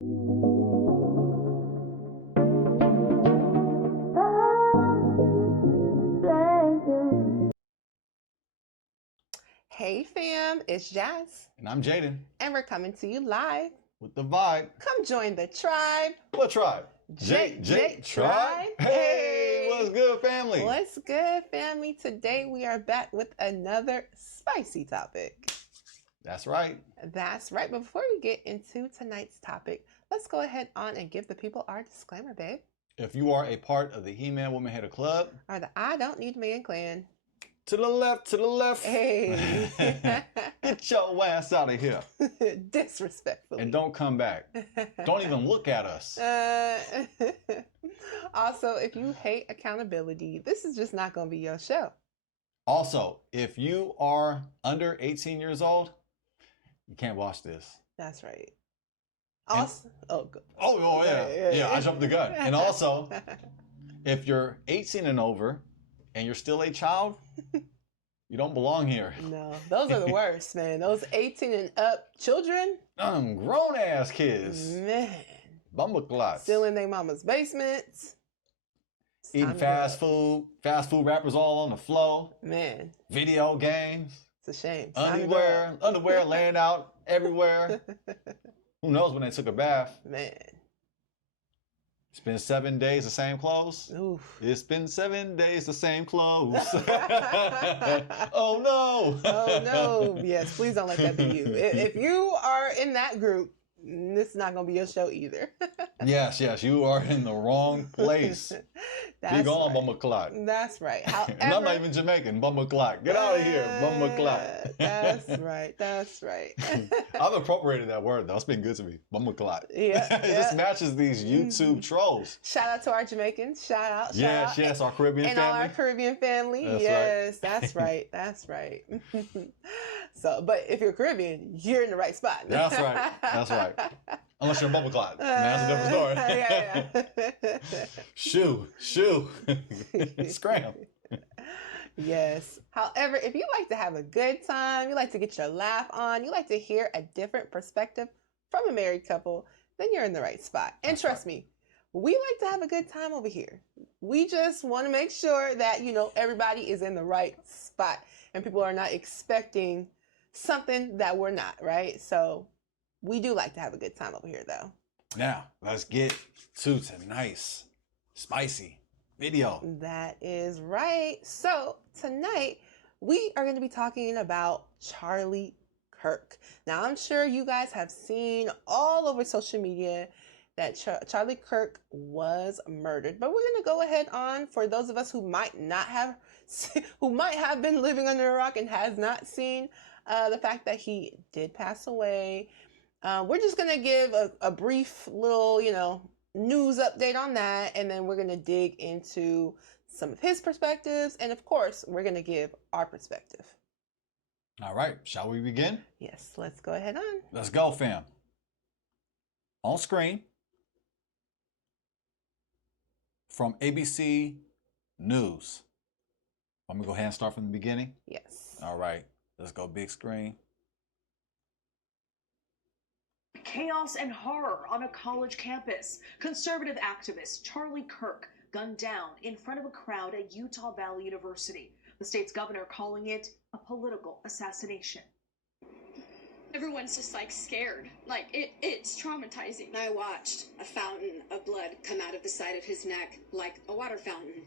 Hey fam, it's Jazz. And I'm Jaden. And we're coming to you live. With the vibe. Come join the tribe. What tribe? J Tribe. Hey, what's good, family? What's good, family? Today we are back with another spicy topic. That's right. That's right. But before we get into tonight's topic, let's go ahead on and give the people our disclaimer, babe. If you are a part of the He-Man Woman Hater Club, or the I Don't Need Man Clan, to the left, to the left. Hey. Get your ass out of here. Disrespectfully. And don't come back. Don't even look at us. Also, if you hate accountability, this is just not going to be your show. Also, if you are under 18 years old, you can't watch this. That's right. Also, yeah, I jumped the gun. And also, if you're 18 and over, and you're still a child, you don't belong here. No, those are the worst, man. Those 18 and up children. Grown ass kids. Man. Bumbleclots. Still in their mama's basements. Eating fast food wrappers all on the floor. Man. Video games. It's a shame. Underwear laying out everywhere. Who knows when they took a bath? Man. It's been 7 days, the same clothes. Oof. It's been 7 days, the same clothes. Oh no. Oh no. Yes, please don't let that be you. If you are in that group, this is not going to be your show either. Yes, you are in the wrong place. Be gone, Bumbleclot. That's right. However, and I'm not even Jamaican, Bumbleclot. Get out of here, Bumbleclot. That's right. I've appropriated that word though. It's been good to me. Bumbleclot. Yeah. It just matches these YouTube trolls. Shout out to our Jamaicans. Shout out. Yes, our Caribbean and family. all our Caribbean family. That's right. That's right. So, but if you're Caribbean, you're in the right spot. That's right. Unless you're a Bumbleclot. That's a different story. Shoo. Scram. Yes. However, if you like to have a good time, you like to get your laugh on, you like to hear a different perspective from a married couple, then you're in the right spot. And trust me, we like to have a good time over here. We just want to make sure that, everybody is in the right spot and people are not expecting something that we're not, right? So we do like to have a good time over here, though. Now, let's get to tonight's spicy video. That is right. So tonight we are going to be talking about Charlie Kirk. Now, I'm sure you guys have seen all over social media that Charlie Kirk was murdered, but we're going to go ahead on for those of us who might have been living under a rock and has not seen the fact that he did pass away. We're just going to give a brief little, news update on that, and then we're going to dig into some of his perspectives, and of course, we're going to give our perspective. All right, shall we begin? Yes, let's go ahead on. Let's go, fam. On screen, from ABC News. I'm going to go ahead and start from the beginning? Yes. All right, let's go big screen. Chaos and horror on a college campus. Conservative activist Charlie Kirk gunned down in front of a crowd at Utah Valley University. The state's governor calling it a political assassination. Everyone's just scared. It's traumatizing. I watched a fountain of blood come out of the side of his neck like a water fountain.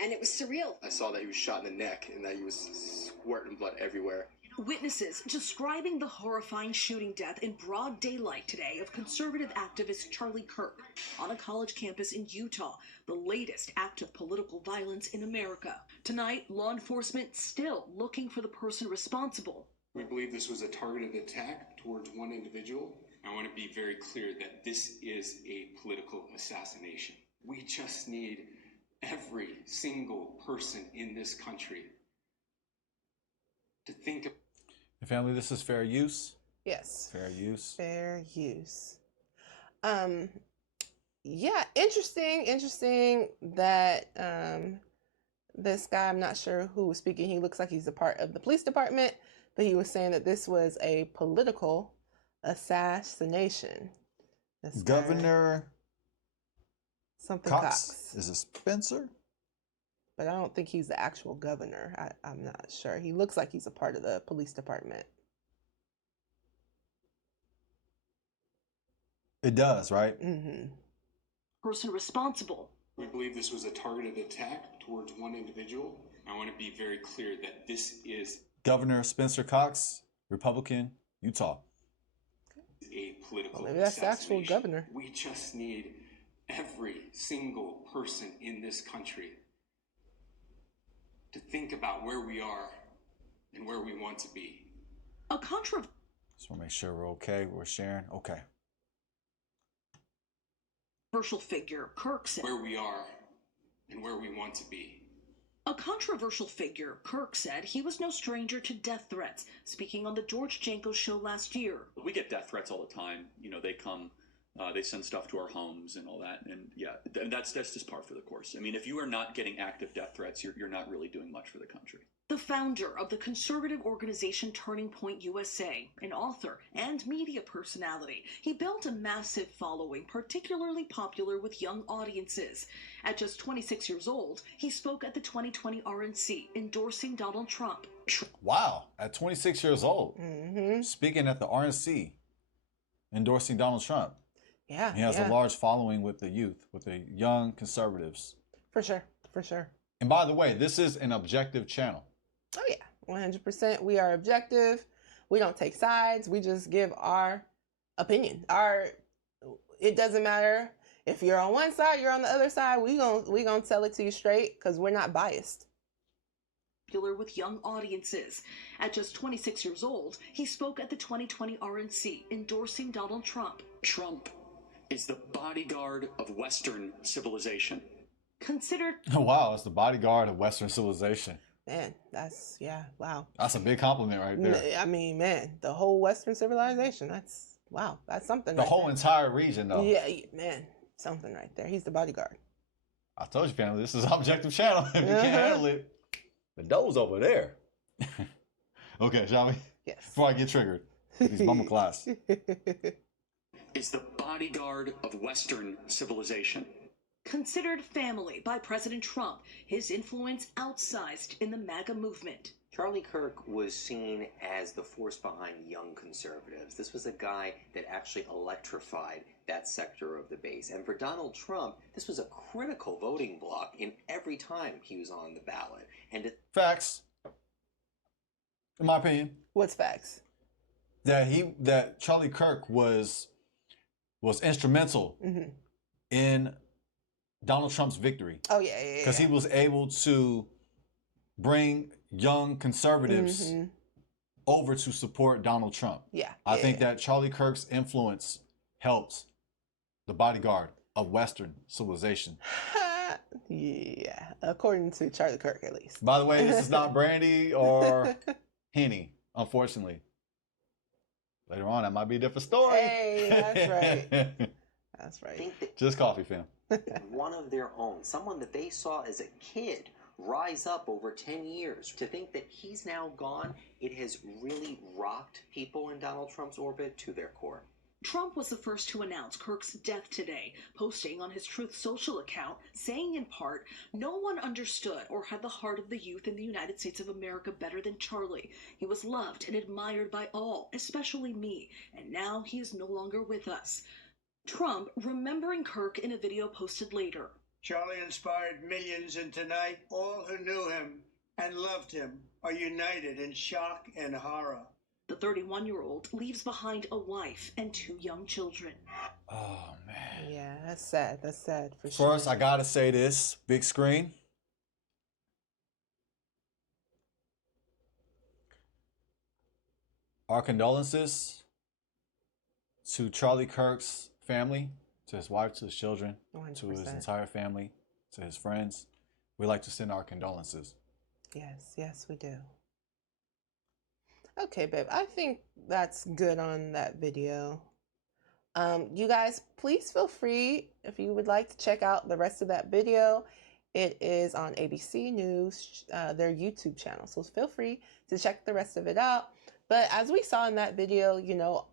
And it was surreal. I saw that he was shot in the neck and that he was squirting blood everywhere. Witnesses describing the horrifying shooting death in broad daylight today of conservative activist Charlie Kirk on a college campus in Utah, the latest act of political violence in America. Tonight, law enforcement still looking for the person responsible. We believe this was a targeted attack towards one individual. I want to be very clear that this is a political assassination. We just need every single person in this country to think of. Family, this is fair use? Yes. Fair use. Fair use. Yeah, interesting that this guy, I'm not sure who was speaking, he looks like he's a part of the police department, but he was saying that this was a political assassination. This guy. Governor something Cox. Is it Spencer? But I don't think he's the actual governor. I'm not sure. He looks like he's a part of the police department. It does, right? Mm-hmm. Person responsible. We believe this was a targeted attack towards one individual. I want to be very clear that this is Governor Spencer Cox, Republican, Utah. A political Maybe that's the actual assassination. governor. We just need every single person in this country to think about where we are and where we want to be. A controversial Just want to make sure we're okay. We're sharing. Okay. figure, Kirk said. Where we are and where we want to be. A controversial figure, Kirk said he was no stranger to death threats, speaking on the George Janko show last year. We get death threats all the time. You know, they come, they send stuff to our homes and all that. And yeah, that's just par for the course. I mean, if you are not getting active death threats, you're not really doing much for the country. The founder of the conservative organization Turning Point USA, an author and media personality, he built a massive following, particularly popular with young audiences. At just 26 years old, he spoke at the 2020 RNC, endorsing Donald Trump. Wow. At 26 years old, Mm-hmm. speaking at the RNC, endorsing Donald Trump. Yeah. He has a large following with the youth, with the young conservatives. For sure. For sure. And by the way, this is an objective channel. Oh, yeah. 100%. We are objective. We don't take sides. We just give our opinion. It doesn't matter if you're on one side, you're on the other side. We gonna tell it to you straight because we're not biased. Popular with young audiences. At just 26 years old, he spoke at the 2020 RNC, endorsing Donald Trump. Trump is the bodyguard of Western civilization. Considered Wow, it's the bodyguard of Western civilization. Man, wow. That's a big compliment right there. I mean, man, the whole Western civilization, that's something. The right whole there. entire region, though. Yeah, man, something right there. He's the bodyguard. I told you, family, this is an objective channel. If you can't handle it, the door's over there. Okay, shall we? Yes. Before I get triggered, these mama class. Is the bodyguard of Western civilization. Considered family by President Trump, his influence outsized in the MAGA movement. Charlie Kirk was seen as the force behind young conservatives. This was a guy that actually electrified that sector of the base. And for Donald Trump, this was a critical voting bloc in every time he was on the ballot. And Facts. In my opinion. What's facts? That Charlie Kirk was instrumental in Donald Trump's victory. Oh, yeah. Because he was able to bring young conservatives over to support Donald Trump. Yeah. I think that Charlie Kirk's influence helped the bodyguard of Western civilization. Yeah, according to Charlie Kirk, at least. By the way, this is not brandy or Henny, unfortunately. Later on, that might be a different story. Hey, that's right. That's right. think that Just coffee, fam. one of their own, someone that they saw as a kid rise up over 10 years, to think that he's now gone, it has really rocked people in Donald Trump's orbit to their core. Trump was the first to announce Kirk's death today, posting on his Truth Social account, saying in part, "No one understood or had the heart of the youth in the United States of America better than Charlie. He was loved and admired by all, especially me, and now he is no longer with us." Trump remembering Kirk in a video posted later. Charlie inspired millions, and tonight all who knew him and loved him are united in shock and horror. The 31-year-old leaves behind a wife and 2 young children. Oh, man. Yeah, that's sad. That's sad for sure. First, I gotta say this, big screen. Our condolences to Charlie Kirk's family, to his wife, to his children, 100%. to his entire family, to his friends. We'd like to send our condolences. Yes, we do. Okay, babe, I think that's good on that video. You guys, please feel free, if you would like to check out the rest of that video. It is on ABC News, their YouTube channel. So feel free to check the rest of it out. But as we saw in that video, you know,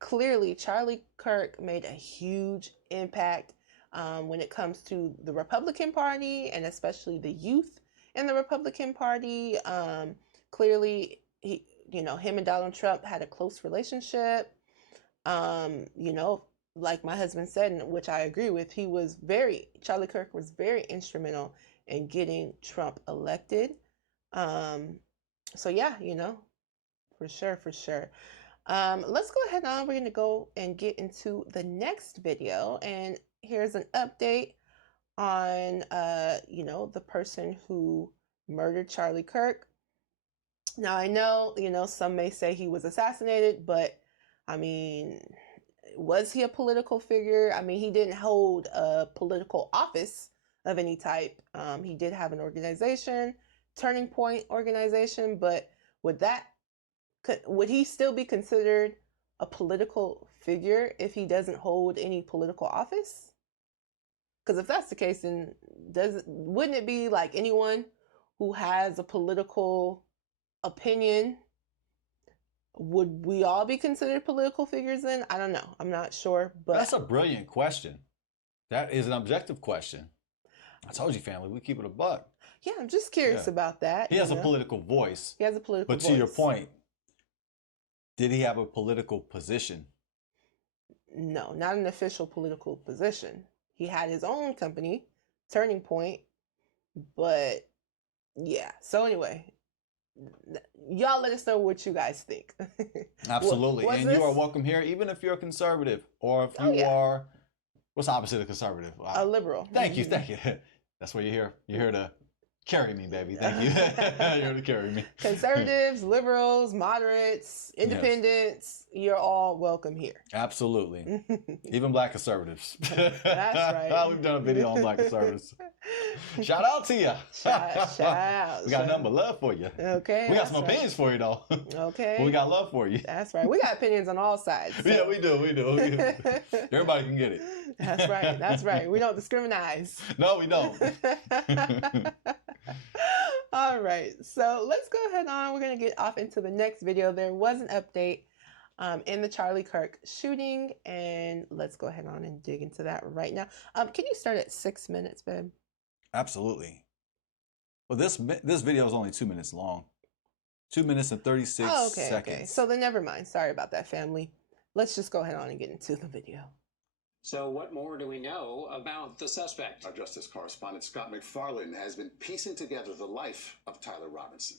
clearly Charlie Kirk made a huge impact when it comes to the Republican Party, and especially the youth in the Republican Party. Clearly, him and Donald Trump had a close relationship. Like my husband said, and which I agree with, Charlie Kirk was very instrumental in getting Trump elected. So yeah, for sure. Let's go ahead on. We're going to go and get into the next video. And here's an update on, the person who murdered Charlie Kirk. Now, I know, some may say he was assassinated, but I mean, was he a political figure? I mean, he didn't hold a political office of any type. He did have an organization, Turning Point organization, but would he still be considered a political figure if he doesn't hold any political office? Because if that's the case, then wouldn't it be like anyone who has a political opinion? Would we all be considered political figures then? I don't know. I'm not sure, but that's a brilliant question. That is an objective question. I told you, family, we keep it a buck. Yeah, I'm just curious about that. He has a political voice. He has a political voice. But to your point, did he have a political position? No, not an official political position. He had his own company, Turning Point, but yeah. So anyway, y'all let us know what you guys think. Absolutely. And you are welcome here, even if you're a conservative or if you are, what's the opposite of conservative? A liberal. Thank you. That's what you're here. You're here to carry me, baby. Thank you. You're here to carry me. Conservatives, liberals, moderates, independents, you're all welcome here. Absolutely. Even black conservatives. That's right. We've done a video on black conservatives. Shout out to you. Shout out. We got nothing but love for you. Okay. We got some opinions for you, though. Okay. But we got love for you. That's right. We got opinions on all sides. So. Yeah, we do. Everybody can get it. That's right. We don't discriminate. No, we don't. All right. So let's go ahead on. We're going to get off into the next video. There was an update in the Charlie Kirk shooting, and let's go ahead on and dig into that right now. Can you start at 6 minutes, babe? Absolutely. Well, this video is only 2 minutes long. 2 minutes and 36 seconds. Okay. So then never mind. Sorry about that, family. Let's just go ahead on and get into the video. So what more do we know about the suspect? Our Justice correspondent Scott McFarlane has been piecing together the life of Tyler Robinson.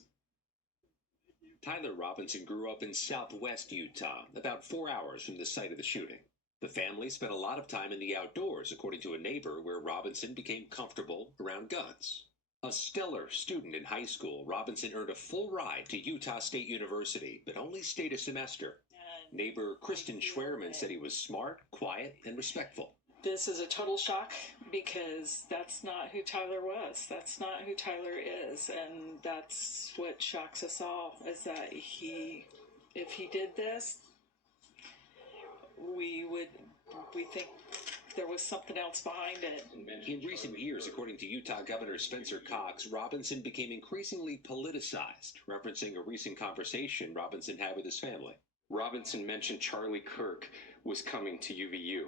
Tyler Robinson grew up in southwest Utah, about 4 hours from the site of the shooting. The family spent a lot of time in the outdoors, according to a neighbor, where Robinson became comfortable around guns. A stellar student in high school, Robinson earned a full ride to Utah State University, but only stayed a semester. Neighbor Kristen Schwerman said he was smart, quiet, and respectful. This is a total shock because that's not who Tyler was. That's not who Tyler is. And that's what shocks us all, is that if he did this, we think there was something else behind it. In recent years, according to Utah Governor Spencer Cox, Robinson became increasingly politicized, referencing a recent conversation Robinson had with his family. Robinson mentioned Charlie Kirk was coming to UVU.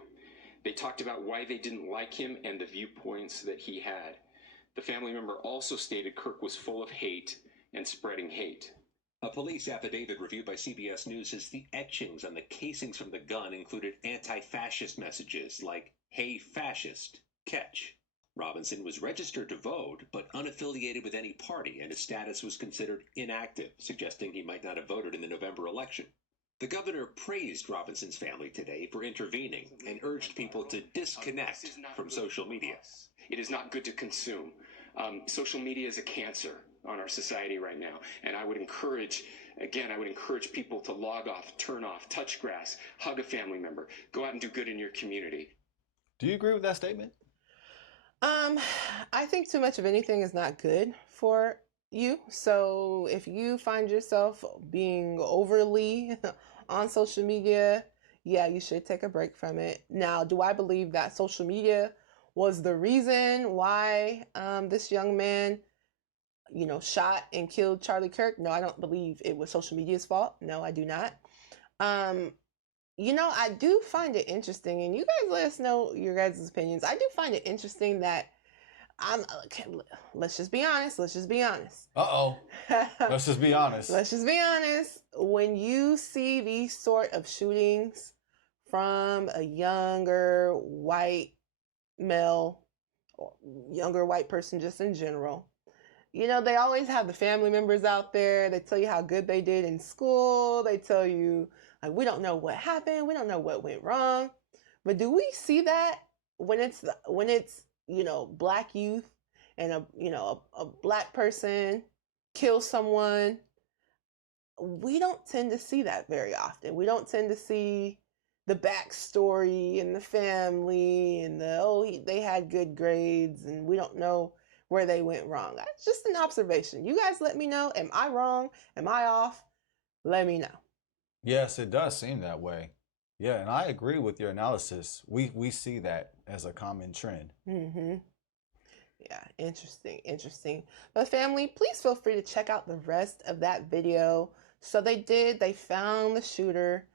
They talked about why they didn't like him and the viewpoints that he had. The family member also stated Kirk was full of hate and spreading hate. A police affidavit reviewed by CBS News says the etchings on the casings from the gun included anti-fascist messages like, "Hey, fascist, catch." Robinson was registered to vote, but unaffiliated with any party, and his status was considered inactive, suggesting he might not have voted in the November election. The governor praised Robinson's family today for intervening and urged people to disconnect from social media. It is not good to consume. Social media is a cancer on our society right now, and I would encourage people to log off, turn off, touch grass, hug a family member, go out and do good in your community. Do you agree with that statement? I think too much of anything is not good for you. So if you find yourself being overly on social media, yeah, you should take a break from it. Now, do I believe that social media was the reason why this young man, shot and killed Charlie Kirk? No, I don't believe it was social media's fault. No, I do not. I do find it interesting, and you guys let us know your guys' opinions. I do find it interesting that okay, let's just be honest. Let's just be honest. Uh-oh. Let's just be honest. Let's just be honest. When you see these sort of shootings from a younger white male, or younger white person just in general, they always have the family members out there. They tell you how good they did in school. They tell you, like, we don't know what happened. We don't know what went wrong. But do we see that when it's Black youth and a Black person kills someone? We don't tend to see that very often. We don't tend to see the backstory and the family and they had good grades and we don't know where they went wrong. That's just an observation. You guys let me know. Am I wrong? Am I off? Let me know. Yes, it does seem that way. Yeah, and I agree with your analysis. We see that as a common trend. Mm-hmm. Yeah, interesting. But family, please feel free to check out the rest of that video. So they found the shooter.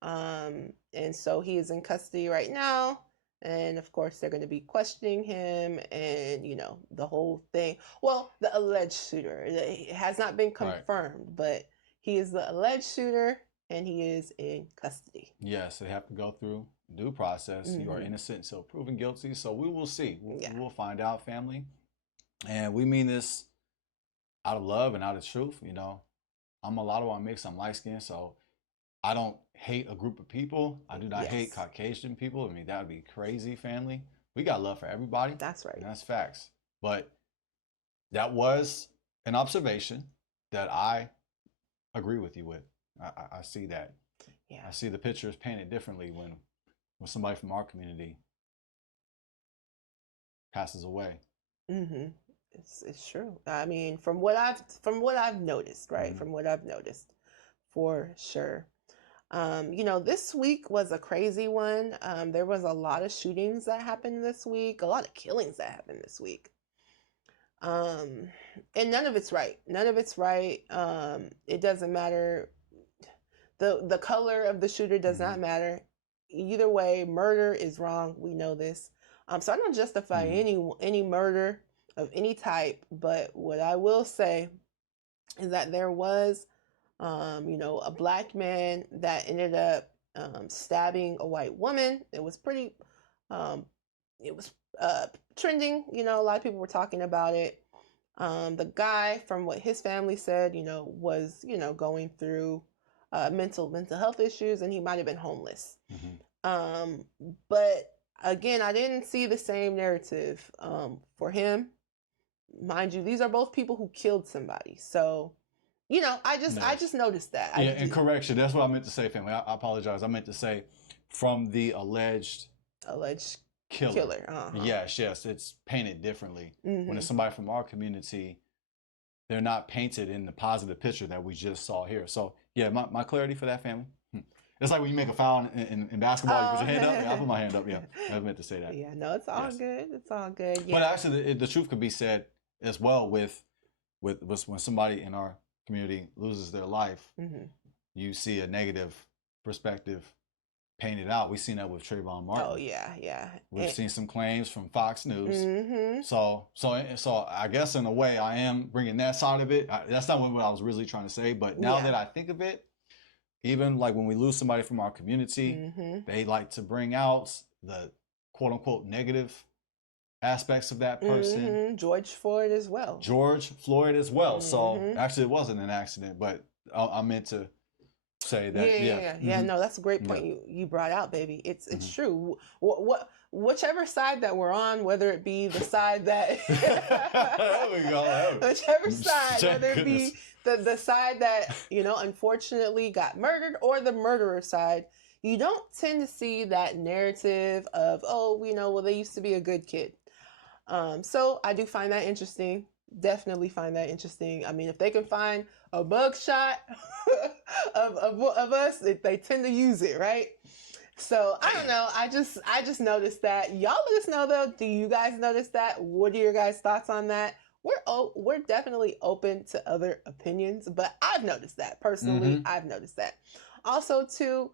And so he is in custody right now. And of course, they're going to be questioning him and, the whole thing. Well, the alleged shooter. It has not been confirmed, but he is the alleged shooter and he is in custody. Yes, they have to go through due process. Mm-hmm. You are innocent until proven guilty. So we will see. We'll find out, family. And we mean this out of love and out of truth. I'm mulatto, I'm mixed, I'm light-skinned, so I don't hate a group of people. I do not hate Caucasian people. I mean, that would be crazy, family. We got love for everybody. That's right. And that's facts. But that was an observation that I agree with you with. I see that. Yeah. I see the pictures painted differently when somebody from our community passes away. Mm-hmm. It's true. I mean, from what I've noticed, right? Mm-hmm. From what I've noticed, for sure. This week was a crazy one. There was a lot of shootings that happened this week, a lot of killings that happened this week. And none of it's right. It doesn't matter. The color of the shooter does not matter. Either way, murder is wrong. We know this. So I don't justify any murder of any type, but what I will say is that there was a Black man that ended up stabbing a white woman. It was pretty, trending. A lot of people were talking about it. The guy, from what his family said, was, going through mental health issues, and he might have been homeless. Mm-hmm. But again, I didn't see the same narrative for him. Mind you, these are both people who killed somebody. So, I just noticed that. Yeah, and correction, that's what I meant to say, family. I apologize. I meant to say from the alleged killer. Uh-huh. Yes, it's painted differently. Mm-hmm. When it's somebody from our community, they're not painted in the positive picture that we just saw here. So, yeah, my clarity for that, family. It's like when you make a foul in basketball, you put your hand up. Yeah, I put my hand up. Yeah, I meant to say that. Yeah, no, it's all good. It's all good. Yeah. But actually, the truth could be said as well with when somebody in our community loses their life, mm-hmm. you see a negative perspective painted out. We've seen that with Trayvon Martin. Oh yeah. We've seen some claims from Fox News. Mm-hmm. So I guess in a way I am bringing that side of it. That's not what I was really trying to say, but now that I think of it, even like when we lose somebody from our community, mm-hmm. they like to bring out the quote unquote negative aspects of that person. Mm-hmm. George Floyd as well. Mm-hmm. So actually it wasn't an accident, but I meant to say that. Yeah. Mm-hmm. No, that's a great point you brought out, baby. It's mm-hmm. true. Whichever side that we're on, whether it be the side that there we go. Whichever side, whether it be the side that unfortunately got murdered or the murderer side, you don't tend to see that narrative of they used to be a good kid. So I do find that interesting. Definitely find that interesting. I mean, if they can find a mug shot of us, they tend to use it, right? So I don't know. I just noticed that. Y'all let us know though. Do you guys notice that? What are your guys' thoughts on that? We're definitely open to other opinions, but I've noticed that personally. Mm-hmm. I've noticed that. Also, too,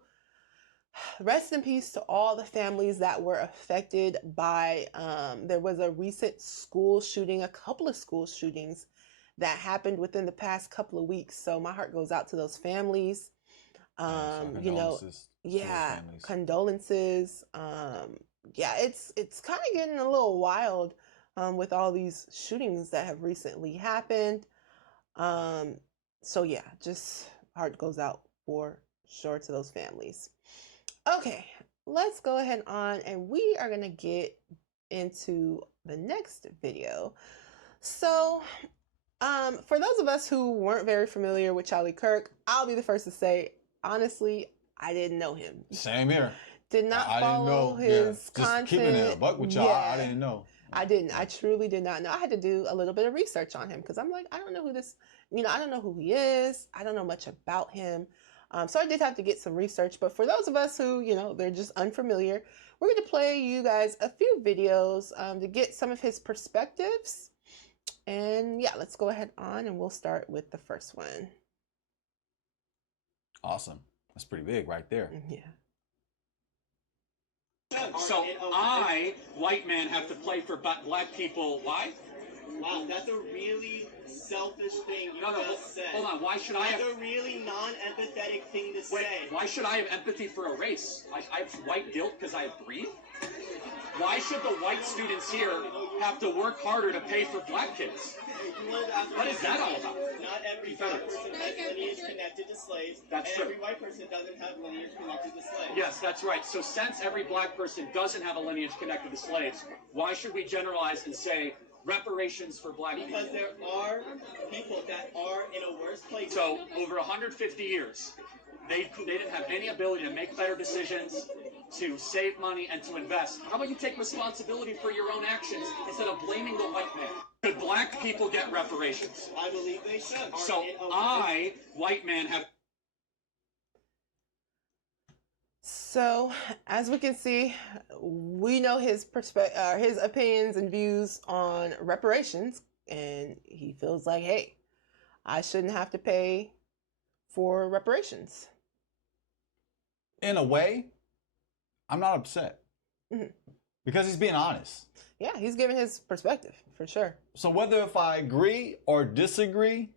Rest in peace to all the families that were affected by, there was a recent school shooting, a couple of school shootings that happened within the past couple of weeks. So my heart goes out to those families. You know, yeah, condolences. Yeah, it's kind of getting a little wild with all these shootings that have recently happened. So yeah, just heart goes out for sure to those families. Okay, let's go ahead on, and we are gonna get into the next video. So, for those of us who weren't very familiar with Charlie Kirk, I'll be the first to say, honestly, I didn't know him. Same here. Did not follow his content. Just keeping it a buck with y'all, I didn't know. I didn't. I truly did not know. I had to do a little bit of research on him because I'm like, I don't know who this, I don't know who he is. I don't know much about him. So I did have to get some research. But for those of us who, they're just unfamiliar, we're going to play you guys a few videos to get some of his perspectives. And yeah, let's go ahead on and we'll start with the first one. Awesome. That's pretty big right there. Yeah. So I, white man, have to play for black people. Why? Wow, that's a really selfish thing you just said. Hold on, why should I have... That's a really non-empathetic thing to say. Why should I have empathy for a race? I have white guilt because I breathe? Why should the white students here have to work harder to pay for black kids? What is that all about? Not every black person has lineage connected to slaves. That's true. Every white person doesn't have lineage connected to slaves. Yes, that's right. So since every black person doesn't have a lineage connected to slaves, why should we generalize and say reparations for black people? Because there are people that are in a worse place. So over 150 years, they didn't have any ability to make better decisions, to save money, and to invest. How about you take responsibility for your own actions instead of blaming the white man? Should black people get reparations? I believe they should. So I, white man, have... So, as we can see, we know his his opinions and views on reparations, and he feels like, hey, I shouldn't have to pay for reparations. In a way, I'm not upset because he's being honest. Yeah, he's giving his perspective for sure. So whether if I agree or disagree,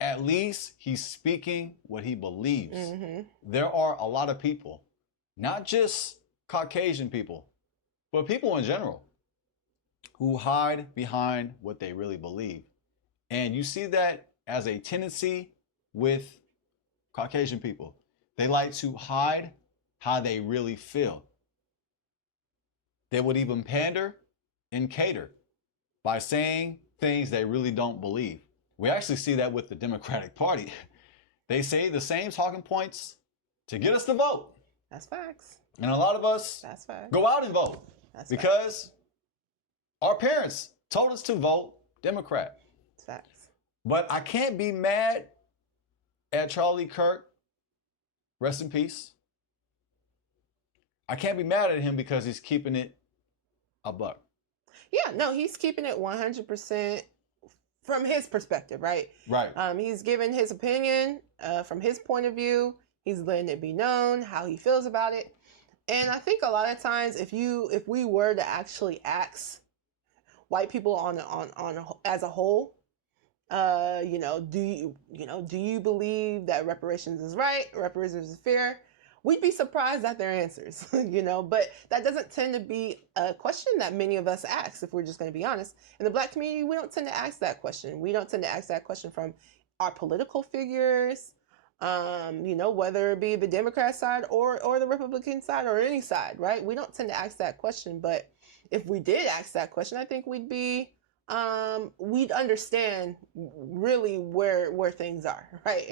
at least he's speaking what he believes. There are a lot of people, not just Caucasian people, but people in general, who hide behind what they really believe. And you see that as a tendency with Caucasian people. They like to hide how they really feel. They would even pander and cater by saying things they really don't believe. We actually see that with the Democratic Party. They say the same talking points to get us to vote. That's facts. And a lot of us go out and vote because our parents told us to vote Democrat. That's facts. But I can't be mad at Charlie Kirk. Rest in peace. I can't be mad at him because he's keeping it a buck. Yeah, no, he's keeping it 100% from his perspective, right? Right. He's giving his opinion from his point of view. He's letting it be known how he feels about it. And I think a lot of times, if we were to actually ask white people as a whole, do you believe that reparations is right, reparations is fair? We'd be surprised at their answers, but that doesn't tend to be a question that many of us ask, if we're just going to be honest. In the black community, we don't tend to ask that question. We don't tend to ask that question from our political figures, whether it be the Democrat side or the Republican side or any side, right? We don't tend to ask that question, but if we did ask that question, I think we'd understand really where things are, right?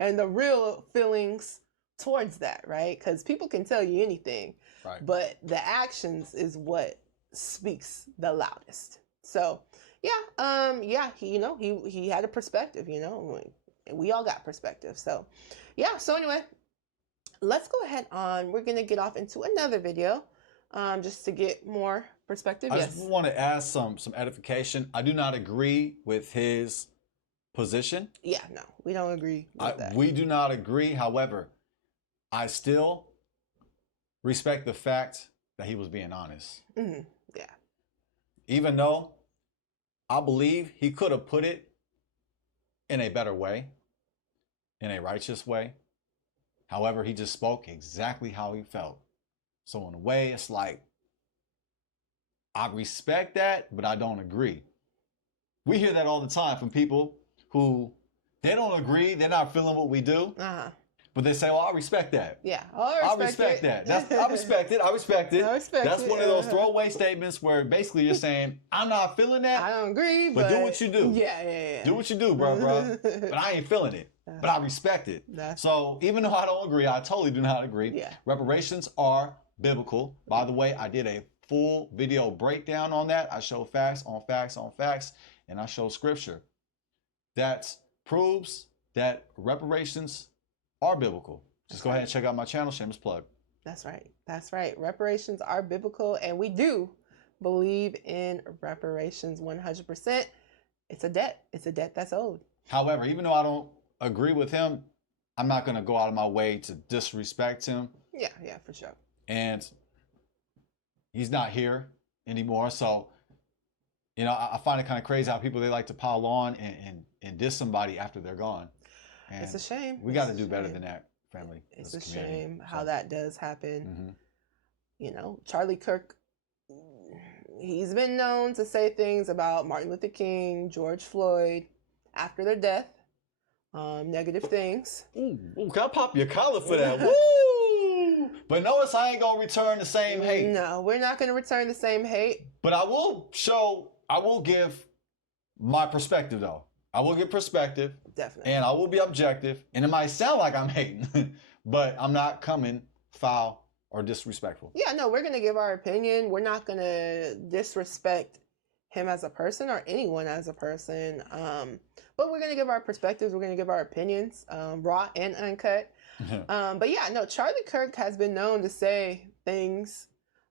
And the real feelings towards that, right? Because people can tell you anything, right, but the actions is what speaks the loudest. So he had a perspective, we all got perspective. So yeah, so anyway, let's go ahead on. We're gonna get off into another video just to get more perspective. I just want to add some edification. I do not agree with his position. Yeah, no, we don't agree with that. We do not agree. However, I still respect the fact that he was being honest. Mm-hmm. Yeah. Even though I believe he could have put it in a better way, in a righteous way. However, he just spoke exactly how he felt. So in a way, it's like, I respect that, but I don't agree. We hear that all the time from people who, they don't agree, they're not feeling what we do. But they say, "Oh, I respect that." Yeah, I respect that. I respect it. I respect it. That's one of those throwaway statements where basically you're saying, "I'm not feeling that. I don't agree, but do what you do. Yeah. Do what you do, bro. But I ain't feeling it. But I respect it." So even though I don't agree, I totally do not agree. Yeah. Reparations are biblical. By the way, I did a full video breakdown on that. I show facts on facts on facts, and I show scripture that proves that reparations are biblical. Just go ahead and check out my channel, shameless plug. That's right. That's right. Reparations are biblical, and we do believe in reparations 100%. It's a debt. It's a debt that's owed. However, even though I don't agree with him, I'm not going to go out of my way to disrespect him. Yeah, for sure. And he's not here anymore. So, you know, I find it kind of crazy how people, they like to pile on and diss somebody after they're gone. And it's a shame. We got to do better than that, family. It's a shame how that does happen. You know, Charlie Kirk, he's been known to say things about Martin Luther King, George Floyd, after their death, negative things. Ooh, can I pop your collar for that? Woo! But notice I ain't going to return the same hate. No, we're not going to return the same hate. But I will give my perspective, though. I will give perspective. Definitely. And I will be objective. And it might sound like I'm hating, but I'm not coming foul or disrespectful. Yeah, no, we're going to give our opinion. We're not going to disrespect him as a person or anyone as a person. But we're going to give our perspectives. We're going to give our opinions, raw and uncut. But yeah, no, Charlie Kirk has been known to say things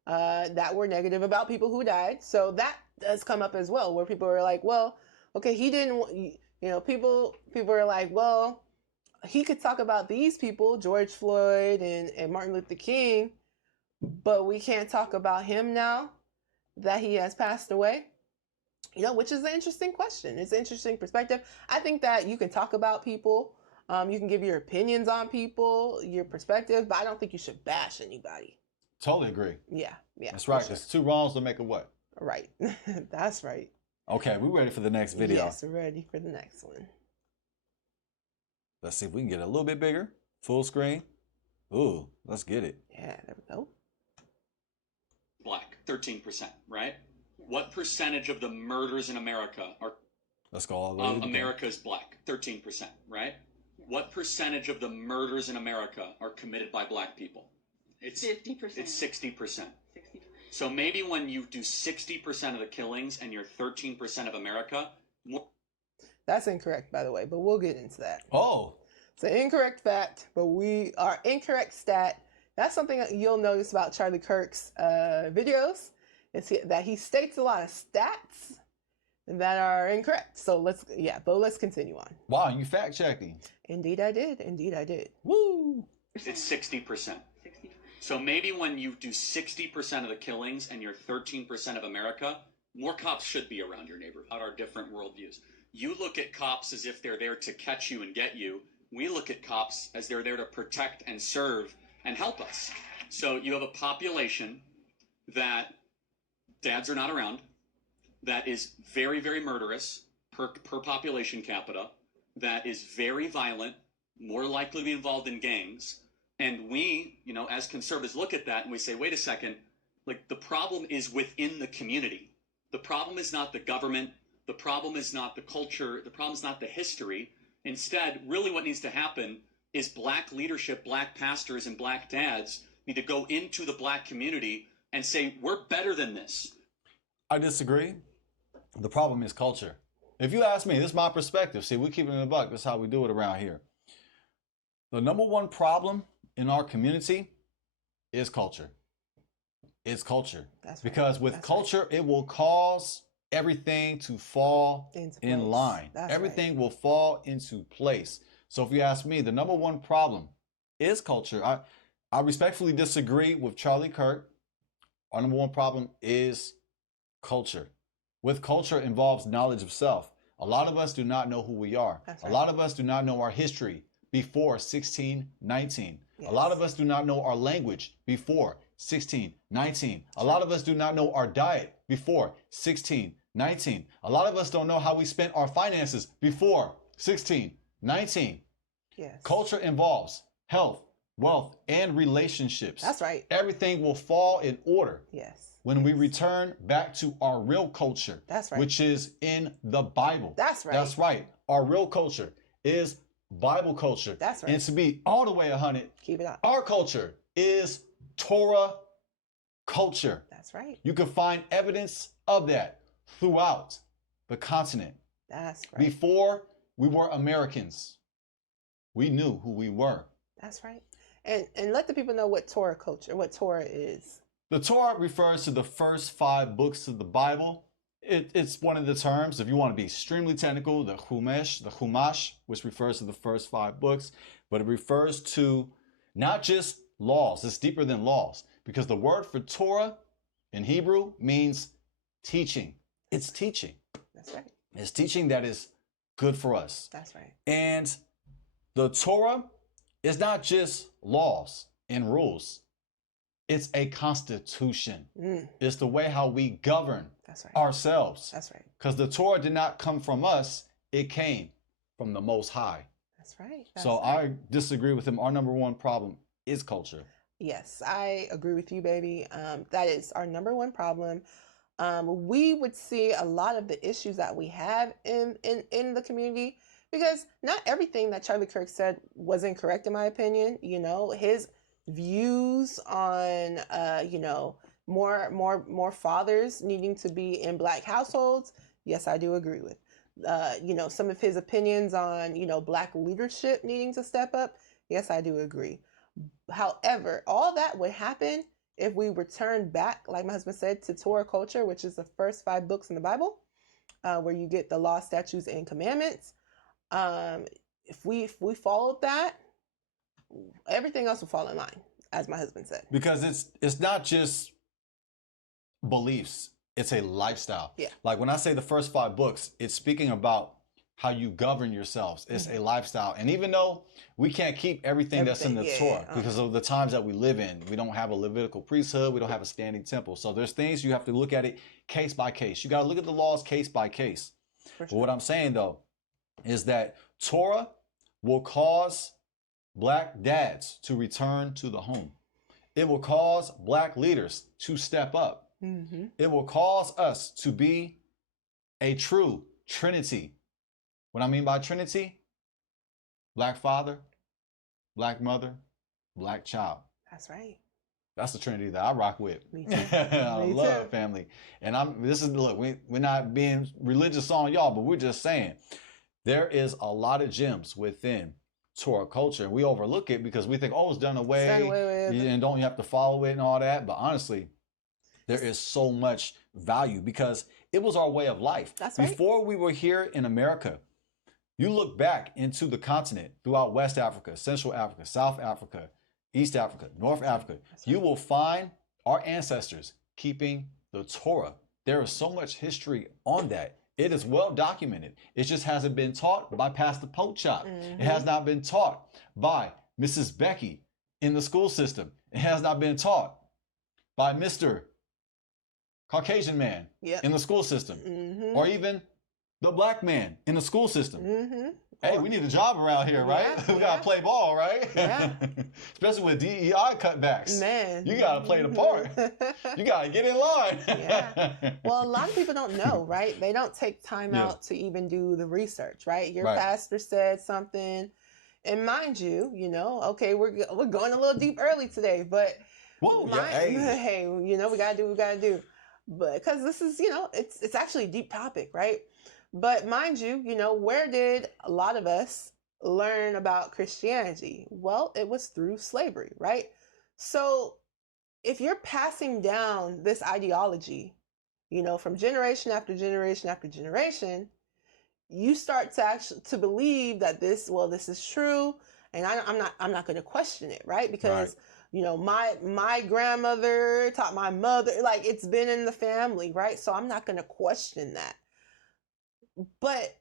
that were negative about people who died. So that does come up as well, where people are like, well, okay, he didn't, you know, people are like, well, he could talk about these people, George Floyd and Martin Luther King, but we can't talk about him now that he has passed away. You know, which is an interesting question. It's an interesting perspective. I think that you can talk about people. You can give your opinions on people, your perspective, but I don't think you should bash anybody. Totally agree. Yeah. That's right. Because 2 wrongs don't make a what? Right. That's right. Okay, we ready for the next video? Yes, we're ready for the next one. Let's see if we can get it a little bit bigger. Full screen. Ooh, let's get it. Yeah, there we go. Black, 13%, right? What percentage of the murders in America are... Let's go all the way. America's black, 13%, right? What percentage of the murders in America are committed by black people? It's 50%. It's 60%. So maybe when you do 60% of the killings and you're 13% of America, more... That's incorrect, by the way, but we'll get into that. Oh. It's an incorrect fact, but our incorrect stat. That's something that you'll notice about Charlie Kirk's videos. That he states a lot of stats that are incorrect. So let's continue on. Wow, you fact checking. Indeed I did. Woo! It's 60%. So maybe when you do 60% of the killings and you're 13% of America, more cops should be around your neighborhood. Our different worldviews. You look at cops as if they're there to catch you and get you. We look at cops as they're there to protect and serve and help us. So you have a population that dads are not around, that is very, very murderous per population capita, that is very violent, more likely to be involved in gangs. And we, you know, as conservatives look at that and we say, wait a second, like the problem is within the community. The problem is not the government. The problem is not the culture. The problem is not the history. Instead, really what needs to happen is black leadership, black pastors, and black dads need to go into the black community and say, we're better than this. I disagree. The problem is culture. If you ask me, this is my perspective. See, we keep it in the buck. That's how we do it around here. The number one problem in our community is culture. It's culture. That's right. Because with culture, it will cause everything to fall in line. Everything will fall into place. So if you ask me, the number one problem is culture. I respectfully disagree with Charlie Kirk. Our number one problem is culture. With culture involves knowledge of self. A lot of us do not know who we are. That's A right. lot of us do not know our history before 1619. Yes. A lot of us do not know our language before 1619. A lot of us do not know our diet before 1619. A lot of us don't know how we spent our finances before 1619. Yes. Culture involves health, wealth, and relationships. That's right. Everything will fall in order. Yes. When we return back to our real culture, that's right, which is in the Bible. That's right. That's right. Our real culture is Bible culture. That's right. And to be all the way 100, keep it up. Our culture is Torah culture. That's right. You can find evidence of that throughout the continent. That's right. Before we were Americans, we knew who we were. That's right. And let the people know what Torah culture, what Torah is. The Torah refers to the first 5 books of the Bible. It's one of the terms, if you want to be extremely technical, the Chumash, which refers to the first 5 books, but it refers to not just laws. It's deeper than laws, because the word for Torah in Hebrew means teaching. It's teaching. That's right. It's teaching that is good for us. That's right. And the Torah is not just laws and rules. It's a constitution. It's the way how we govern ourselves. That's right. Because the Torah did not come from us. It came from the Most High. That's right. So I disagree with him. Our number one problem is culture. Yes, I agree with you, baby. That is our number one problem. We would see a lot of the issues that we have in the community, because not everything that Charlie Kirk said was incorrect, in my opinion. You know, his views on more fathers needing to be in Black households, yes, I do agree with. Some of his opinions on Black leadership needing to step up, yes, I do agree. However, all that would happen if we return back, like my husband said, to Torah culture, which is the first 5 books in the Bible, where you get the law, statutes, and commandments. If we followed that, everything else will fall in line, as my husband said. Because it's not just beliefs, it's a lifestyle. Yeah. Like when I say the first 5 books, it's speaking about how you govern yourselves. It's a lifestyle. And even though we can't keep everything that's in the Torah because of the times that we live in, we don't have a Levitical priesthood, we don't have a standing temple. So there's things you have to look at it case by case. You got to look at the laws case by case. But what I'm saying though is that Torah will cause Black dads to return to the home. It will cause Black leaders to step up. Mm-hmm. It will cause us to be a true Trinity. What I mean by Trinity, Black father, Black mother, Black child. That's right. That's the Trinity that I rock with. Me too. I Me love too. family. And look, we're not being religious on y'all, but we're just saying there is a lot of gems within Torah culture. We overlook it because we think, oh, it's done away, and don't you have to follow it and all that. But honestly, there is so much value because it was our way of life. That's right. Before we were here in America, you look back into the continent throughout West Africa, Central Africa, South Africa, East Africa, North Africa, you will find our ancestors keeping the Torah. There is so much history on that. It is well documented. It just hasn't been taught by Pastor Pochop. It has not been taught by Mrs. Becky in the school system. It has not been taught by Mr. Caucasian man in the school system, or even the Black man in the school system. Hey, we need a job around here, right? We gotta play ball, right? Yeah. Especially with DEI cutbacks. Man. You gotta play the part. You gotta get in line. Yeah. Well, a lot of people don't know, right? They don't take time out to even do the research, right? Your pastor said something, and mind you, okay, we're going a little deep early today, but hey, we gotta do what we gotta do. But because this is, it's actually a deep topic, right? But mind you, where did a lot of us learn about Christianity? Well, it was through slavery, right? So if you're passing down this ideology, from generation after generation after generation, you start to believe that this is true, and I'm not going to question it, right? Because my grandmother taught my mother, like it's been in the family, right? So I'm not going to question that. But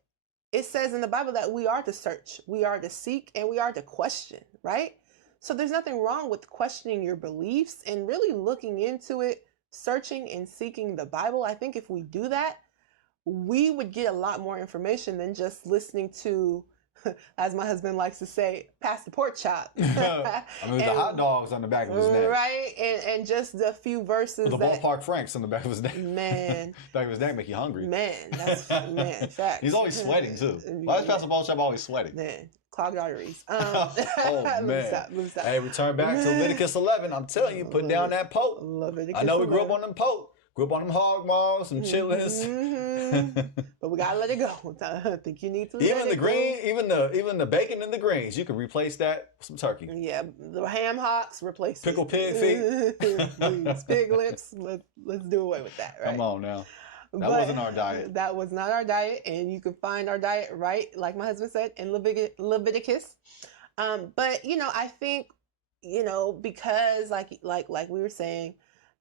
it says in the Bible that we are to search, we are to seek, and we are to question, right? So there's nothing wrong with questioning your beliefs and really looking into it, searching and seeking the Bible. I think if we do that, we would get a lot more information than just listening to, as my husband likes to say, pass the pork chop. I mean, the hot dogs on the back of his neck. Right? And just the few verses. The ballpark Franks on the back of his neck. Man. Back of his neck make you hungry. Man, facts. He's always sweating too. Why is Pastor Ball Chop always sweating? Man, clogged arteries. Oh, man. Let me stop. Hey, return back to Leviticus 11. I'm telling you, put down that poke. I know we grew up on them poke. Grew up on them hog maws, some chitlins. But we gotta let it go. I think you need to even the green, even the bacon and the greens, you can replace that with some turkey. Yeah, the ham hocks, replace pickle pig feet, pig lips. Let's do away with that. Right? Come on now, that wasn't our diet. That was not our diet, and you can find our diet right, like my husband said, in Leviticus. But I think because like we were saying.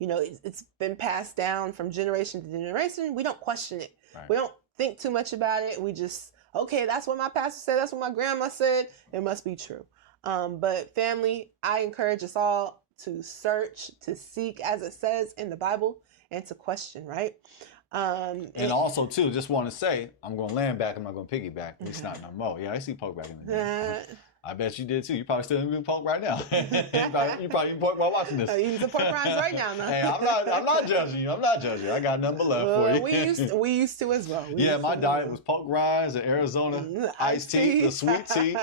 It's been passed down from generation to generation. We don't question it. Right. We don't think too much about it. We just, okay, that's what my pastor said. That's what my grandma said. It must be true. But family, I encourage us all to search, to seek, as it says in the Bible, and to question, right? And also, too, just want to say, I'm going to land back. I'm not going to piggyback. At least not no more. Yeah, I see poke back in the day. I bet you did too. You probably still eating pork right now. you probably eating pork while watching this. Eating some pork rinds right now. No? Hey, I'm not judging you. I'm not judging you. I got nothing but love for you. We used to as well. My diet was pork rinds and Arizona iced tea, the sweet tea,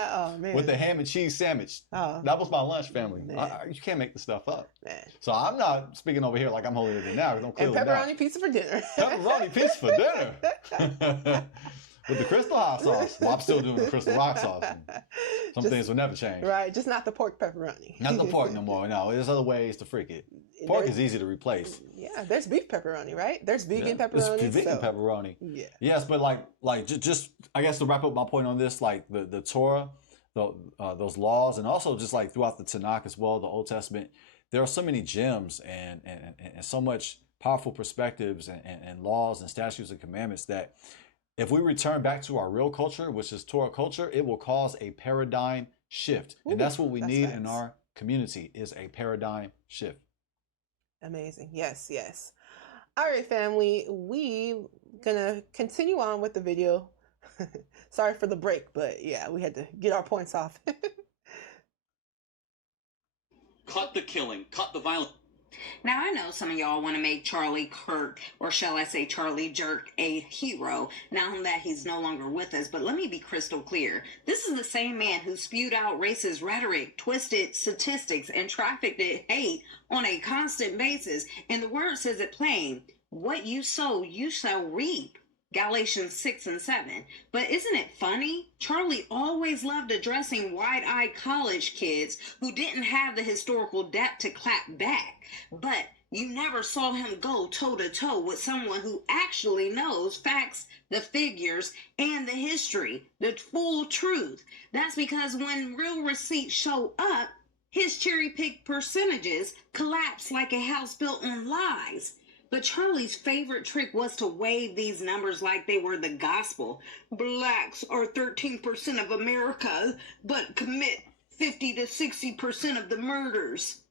with the ham and cheese sandwich. That was my lunch, family. You can't make this stuff up. Man. So I'm not speaking over here like I'm holier than now. And pepperoni pizza for dinner. Pepperoni pizza for dinner. With the crystal hot sauce. Well, I'm still doing the crystal rock sauce. Some things will never change. Right, just not the pork pepperoni. Not the pork no more. No, there's other ways to freak it. Pork is easy to replace. Yeah, there's beef pepperoni, right? There's vegan pepperoni. There's vegan pepperoni. Yeah. Yes, but like just I guess to wrap up my point on this, like the Torah, those laws, and also just like throughout the Tanakh as well, the Old Testament, there are so many gems and so much powerful perspectives and laws and statutes and commandments that if we return back to our real culture, which is Torah culture, it will cause a paradigm shift. Ooh, and that's what we need in our community, is a paradigm shift. Amazing. Yes. All right, family. We gonna continue on with the video. Sorry for the break, but yeah, we had to get our points off. Cut the killing. Cut the violence. Now, I know some of y'all want to make Charlie Kirk, or shall I say Charlie Jerk, a hero, now that he's no longer with us. But let me be crystal clear. This is the same man who spewed out racist rhetoric, twisted statistics, and trafficked hate on a constant basis. And the word says it plain. What you sow, you shall reap. Galatians 6 and 7. But isn't it funny? Charlie always loved addressing wide-eyed college kids who didn't have the historical depth to clap back. But you never saw him go toe-to-toe with someone who actually knows facts, the figures, and the history, the full truth. That's because when real receipts show up, his cherry-picked percentages collapse like a house built on lies. But Charlie's favorite trick was to wave these numbers like they were the gospel. Blacks are 13% of America, but commit 50 to 60% of the murders.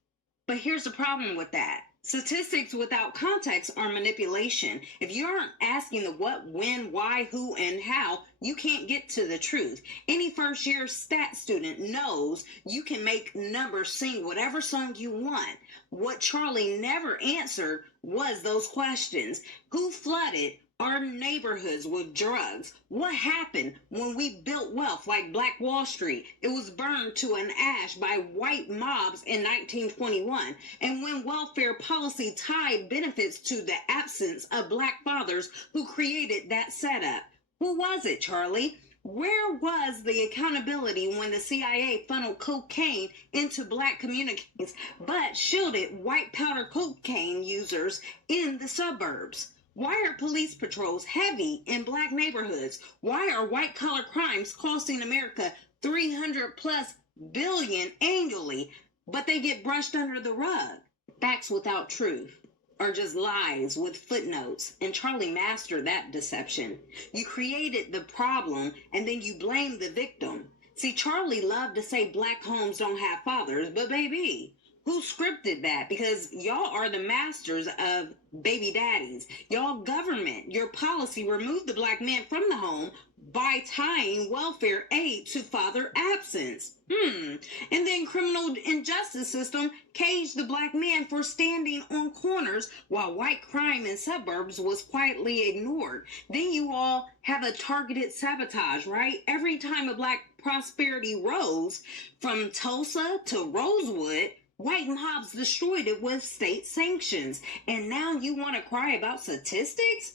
But here's the problem with that. Statistics without context are manipulation. If you aren't asking the what, when, why, who, and how, you can't get to the truth. Any first-year stat student knows you can make numbers sing whatever song you want. What Charlie never answered was those questions. Who flooded our neighborhoods with drugs? What happened when we built wealth like Black Wall Street? It was burned to an ash by white mobs in 1921. And when welfare policy tied benefits to the absence of Black fathers who created that setup. Who was it, Charlie? Where was the accountability when the CIA funneled cocaine into Black communities but shielded white powder cocaine users in the suburbs? Why are police patrols heavy in Black neighborhoods? Why are white-collar crimes costing America $300+ billion annually? but they get brushed under the rug. Facts without truth are just lies with footnotes, and Charlie mastered that deception. You created the problem, and then you blame the victim. See, Charlie loved to say black homes don't have fathers, but baby, who scripted that? Because y'all are the masters of baby daddies. Y'all government, your policy removed the black man from the home by tying welfare aid to father absence. And then criminal injustice system caged the black man for standing on corners while white crime in suburbs was quietly ignored. Then you all have a targeted sabotage, right? Every time a black prosperity rose from Tulsa to Rosewood, white mobs destroyed it with state sanctions. And now you want to cry about statistics?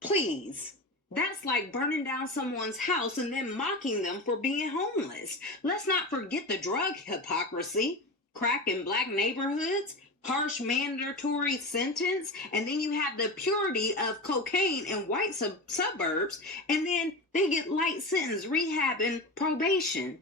Please. That's like burning down someone's house and then mocking them for being homeless. Let's not forget the drug hypocrisy. Crack in black neighborhoods, harsh mandatory sentence, and then you have the purity of cocaine in white suburbs, and then they get light sentence, rehab, and probation.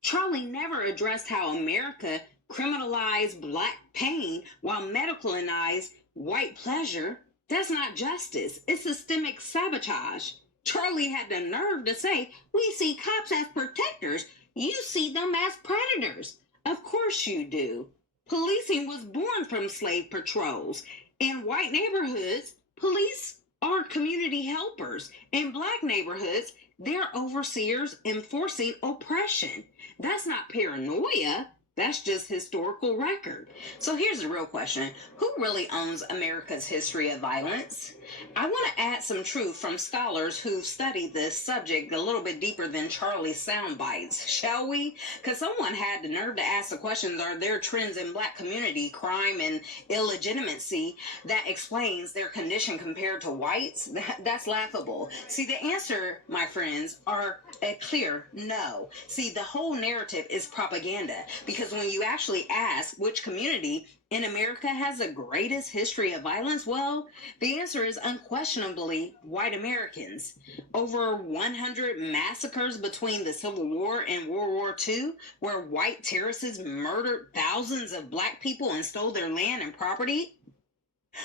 Charlie never addressed how America criminalized black pain while medicalized white pleasure. That's not justice. It's systemic sabotage. Charlie had the nerve to say, we see cops as protectors. You see them as predators. Of course you do. Policing was born from slave patrols. In white neighborhoods, police are community helpers. In black neighborhoods, they're overseers enforcing oppression. That's not paranoia. That's just historical record. So here's the real question. Who really owns America's history of violence? I want to add some truth from scholars who've studied this subject a little bit deeper than Charlie's sound bites, shall we? Because someone had the nerve to ask the questions, are there trends in black community, crime, and illegitimacy that explains their condition compared to whites? That's laughable. See, the answer, my friends, are a clear no. See, the whole narrative is propaganda, because when you actually ask which community in America has the greatest history of violence, well, the answer is unquestionably white Americans. Over 100 massacres between the Civil War and World War II, where white terrorists murdered thousands of black people and stole their land and property.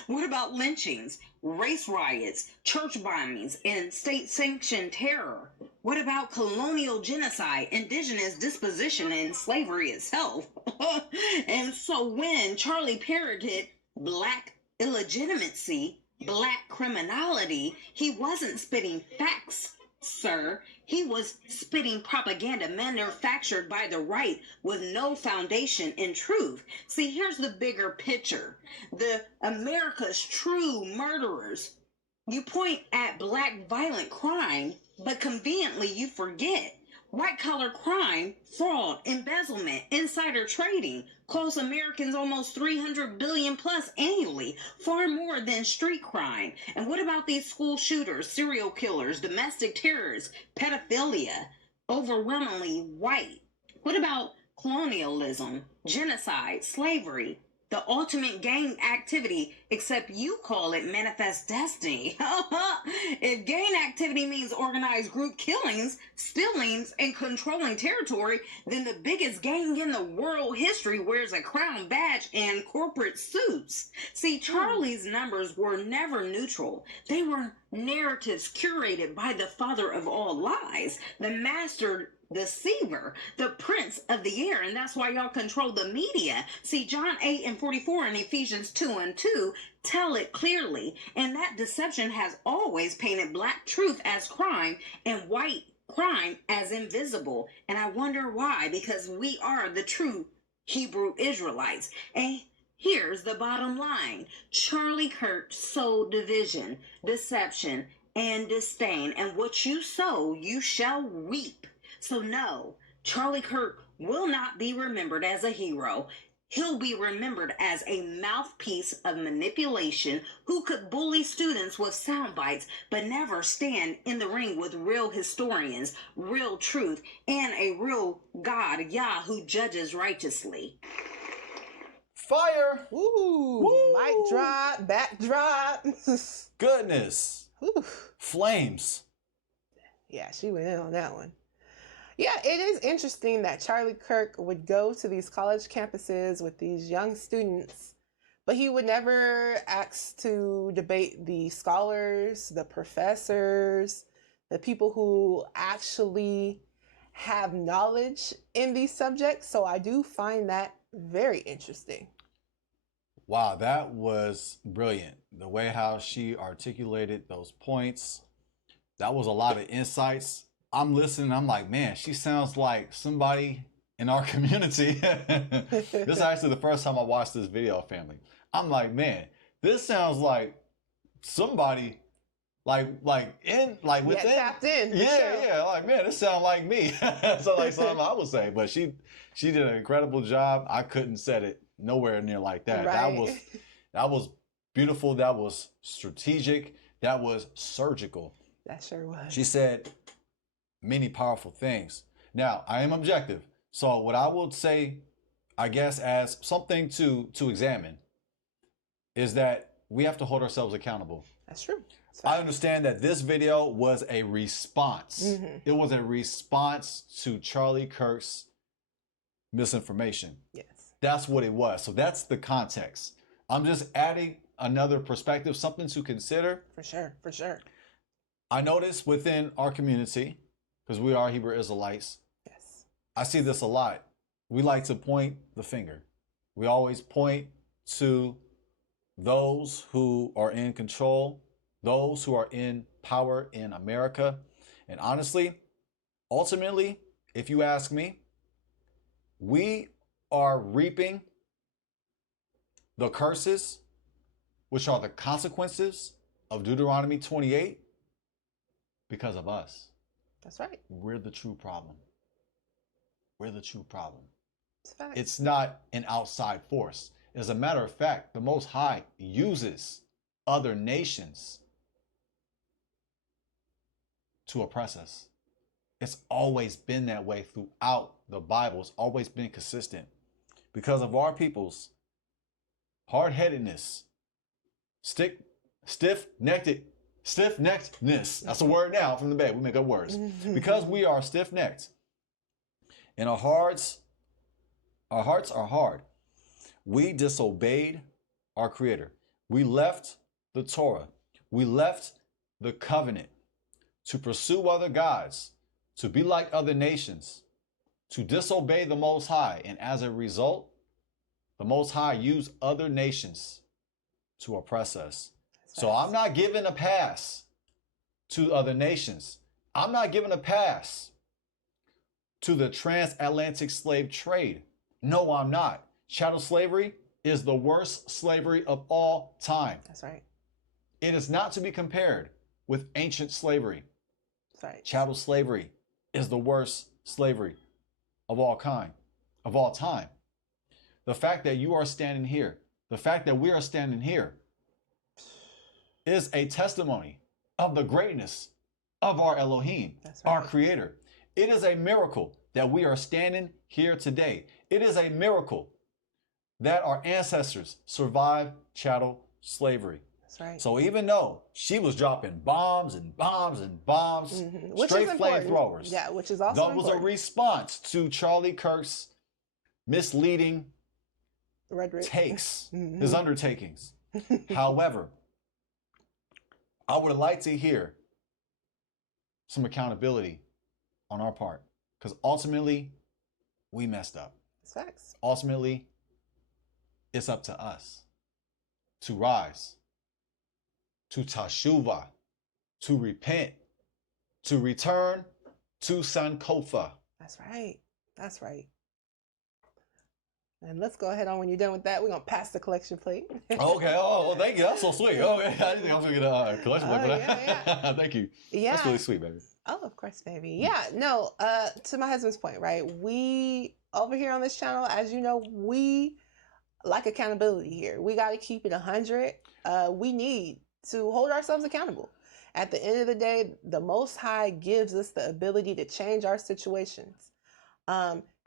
What about lynchings, race riots, church bombings, and state-sanctioned terror? What about colonial genocide, indigenous disposition, and slavery itself? And so when Charlie parroted black illegitimacy, black criminality, he wasn't spitting facts, sir. He was spitting propaganda manufactured by the right with no foundation in truth. See, here's the bigger picture. The America's true murderers. You point at black violent crime, but conveniently you forget white-collar crime, fraud, embezzlement, insider trading costs Americans almost $300 billion plus annually, far more than street crime. And what about these school shooters, serial killers, domestic terrorists, pedophilia, overwhelmingly white? What about colonialism, genocide, slavery, the ultimate gang activity, except you call it manifest destiny? If gang activity means organized group killings, stealings, and controlling territory, then the biggest gang in the world history wears a crown badge and corporate suits. See, Charlie's numbers were never neutral. They were narratives curated by the father of all lies, the master deceiver, the prince of the air, and that's why y'all control the media. See, John 8:44 and Ephesians 2:2 tell it clearly, and that deception has always painted black truth as crime and white crime as invisible. And I wonder why, because we are the true Hebrew Israelites. And here's the bottom line. Charlie Kirk sowed division, deception, and disdain, and what you sow, you shall reap. So no, Charlie Kirk will not be remembered as a hero. He'll be remembered as a mouthpiece of manipulation who could bully students with sound bites, but never stand in the ring with real historians, real truth, and a real God, Yah, who judges righteously. Fire! Woo! Mic drop, backdrop. Goodness. Flames. Yeah, she went in on that one. Yeah, it is interesting that Charlie Kirk would go to these college campuses with these young students, but he would never ask to debate the scholars, the professors, the people who actually have knowledge in these subjects. So I do find that very interesting. Wow, that was brilliant. The way how she articulated those points, that was a lot of insights. I'm listening, I'm like, man, she sounds like somebody in our community. This is actually the first time I watched this video, family. I'm like, man, this sounds like somebody within tapped in. Yeah, like, man, this sounds like me. So like something I would say. But she did an incredible job. I couldn't set it nowhere near like that. Right. That was beautiful, that was strategic, that was surgical. That sure was. She said many powerful things. Now, I am objective. So what I will say, I guess, as something to examine is that we have to hold ourselves accountable. That's true. I understand that this video was a response. Mm-hmm. It was a response to Charlie Kirk's misinformation. Yes. That's what it was. So that's the context. I'm just adding another perspective, something to consider. For sure, for sure. I noticed within our community, because we are Hebrew Israelites, yes, I see this a lot. We like to point the finger. We always point to those who are in control, those who are in power in America. And honestly, ultimately, if you ask me, we are reaping the curses, which are the consequences of Deuteronomy 28, because of us. That's right. We're the true problem. We're the true problem. It's It's not an outside force. As a matter of fact, the Most High uses other nations to oppress us. It's always been that way throughout the Bible. It's always been consistent. Because of our people's hard-headedness, stiff-neckedness. That's a word now from the bed. We make up words. Because we are stiff-necked and our hearts are hard, we disobeyed our Creator. We left the Torah. We left the covenant to pursue other gods, to be like other nations, to disobey the Most High. And as a result, the Most High used other nations to oppress us. So I'm not giving a pass to other nations. I'm not giving a pass to the transatlantic slave trade. No, I'm not. Chattel slavery is the worst slavery of all time. That's right. It is not to be compared with ancient slavery. That's right. Chattel slavery is the worst slavery of all time. The fact that you are standing here, the fact that we are standing here is a testimony of the greatness of our Elohim, our Creator. It is a miracle that we are standing here today. It is a miracle that our ancestors survived chattel slavery. That's right. So even though she was dropping bombs and bombs and bombs, straight flamethrowers, yeah, which is also that was a response to Charlie Kirk's misleading rhetoric, takes, his undertakings. However, I would like to hear some accountability on our part, because ultimately we messed up. It's facts. Ultimately, it's up to us to rise, to tashuvah, to repent, to return to Sankofa. That's right. That's right. And let's go ahead on when you're done with that. We're going to pass the collection plate. Okay. Oh, well, thank you. That's so sweet. Okay. I didn't think I was going to get a collection plate, but yeah. Thank you. Yeah. That's really sweet, baby. Oh, of course, baby. Yeah. No, to my husband's point, right? We, over here on this channel, as you know, we like accountability here. We got to keep it 100. We need to hold ourselves accountable. At the end of the day, the Most High gives us the ability to change our situations.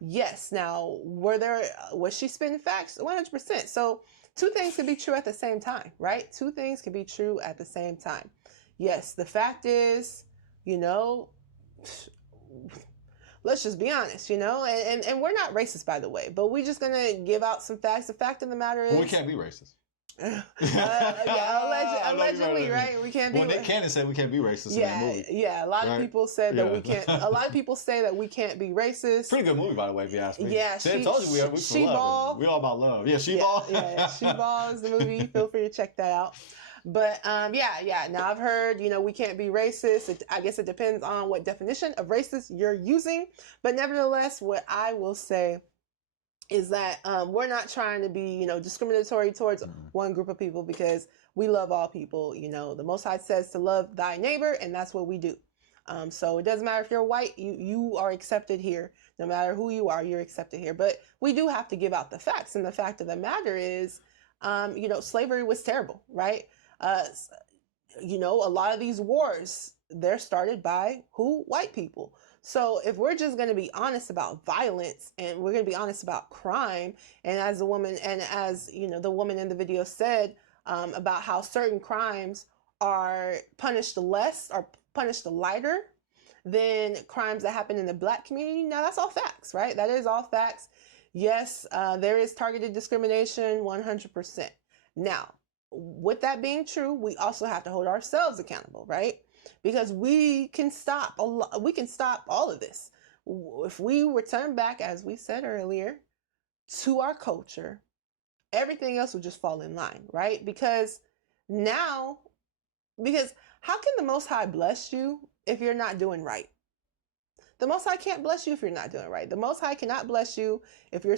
Yes. Now, was she spitting facts? 100%. So 2 things can be true at the same time, right? 2 things can be true at the same time. Yes. The fact is, you know, let's just be honest, and we're not racist, by the way, but we're just going to give out some facts. The fact of the matter is... Well, we can't be racist. Allegedly, right? We can't be. Well, Nick Cannon said we can't be racist in that movie. Yeah. A lot of people said that we can't. A lot of people say that we can't be racist. Pretty good movie, by the way, if you ask me. Yeah, I told you we She-Ball. We all about love. Yeah, She-Ball. Yeah, She-Ball is the movie. Feel free to check that out. But yeah. Now I've heard, we can't be racist. I guess it depends on what definition of racist you're using. But nevertheless, what I will say is that we're not trying to be, discriminatory towards one group of people, because we love all people. The Most High says to love thy neighbor, and that's what we do. So it doesn't matter if you're white, you are accepted here. No matter who you are, you're accepted here. But we do have to give out the facts. And the fact of the matter is, slavery was terrible, right? A lot of these wars, they're started by who? White people. So if we're just going to be honest about violence, and we're going to be honest about crime, and as the woman in the video said, about how certain crimes are punished less or punished lighter than crimes that happen in the Black community. Now that's all facts, right? That is all facts. Yes, there is targeted discrimination, 100%. Now, with that being true, we also have to hold ourselves accountable, right? Because we can stop all of this. If we return back, as we said earlier, to our culture, everything else will just fall in line, right? Because how can the Most High bless you if you're not doing right? The Most High can't bless you if you're not doing right. The Most High cannot bless you if you're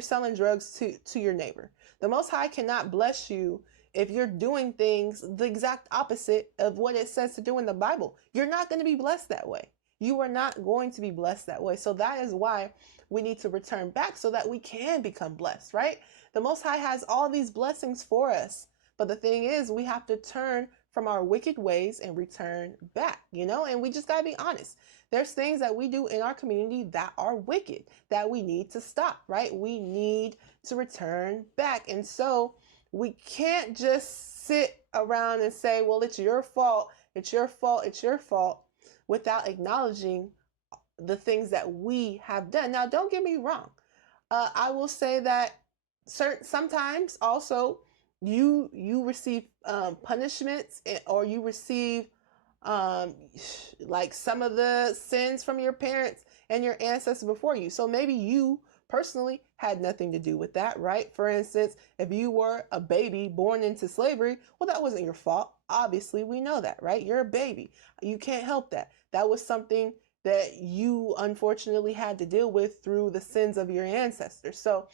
selling drugs to your neighbor. The Most High cannot bless you if you're doing things the exact opposite of what it says to do in the Bible. You're not going to be blessed that way. You are not going to be blessed that way. So that is why we need to return back, so that we can become blessed, right? The Most High has all these blessings for us. But the thing is, we have to turn from our wicked ways and return back, and we just got to be honest. There's things that we do in our community that are wicked, that we need to stop, right? We need to return back. And so we can't just sit around and say, well, it's your fault, it's your fault, it's your fault, without acknowledging the things that we have done. Now, don't get me wrong. I will say that sometimes also you receive punishments, or you receive like some of the sins from your parents and your ancestors before you. So maybe you personally had nothing to do with that, right? For instance, if you were a baby born into slavery, well, that wasn't your fault. Obviously, we know that, right? You're a baby. You can't help that. That was something that you unfortunately had to deal with through the sins of your ancestors. So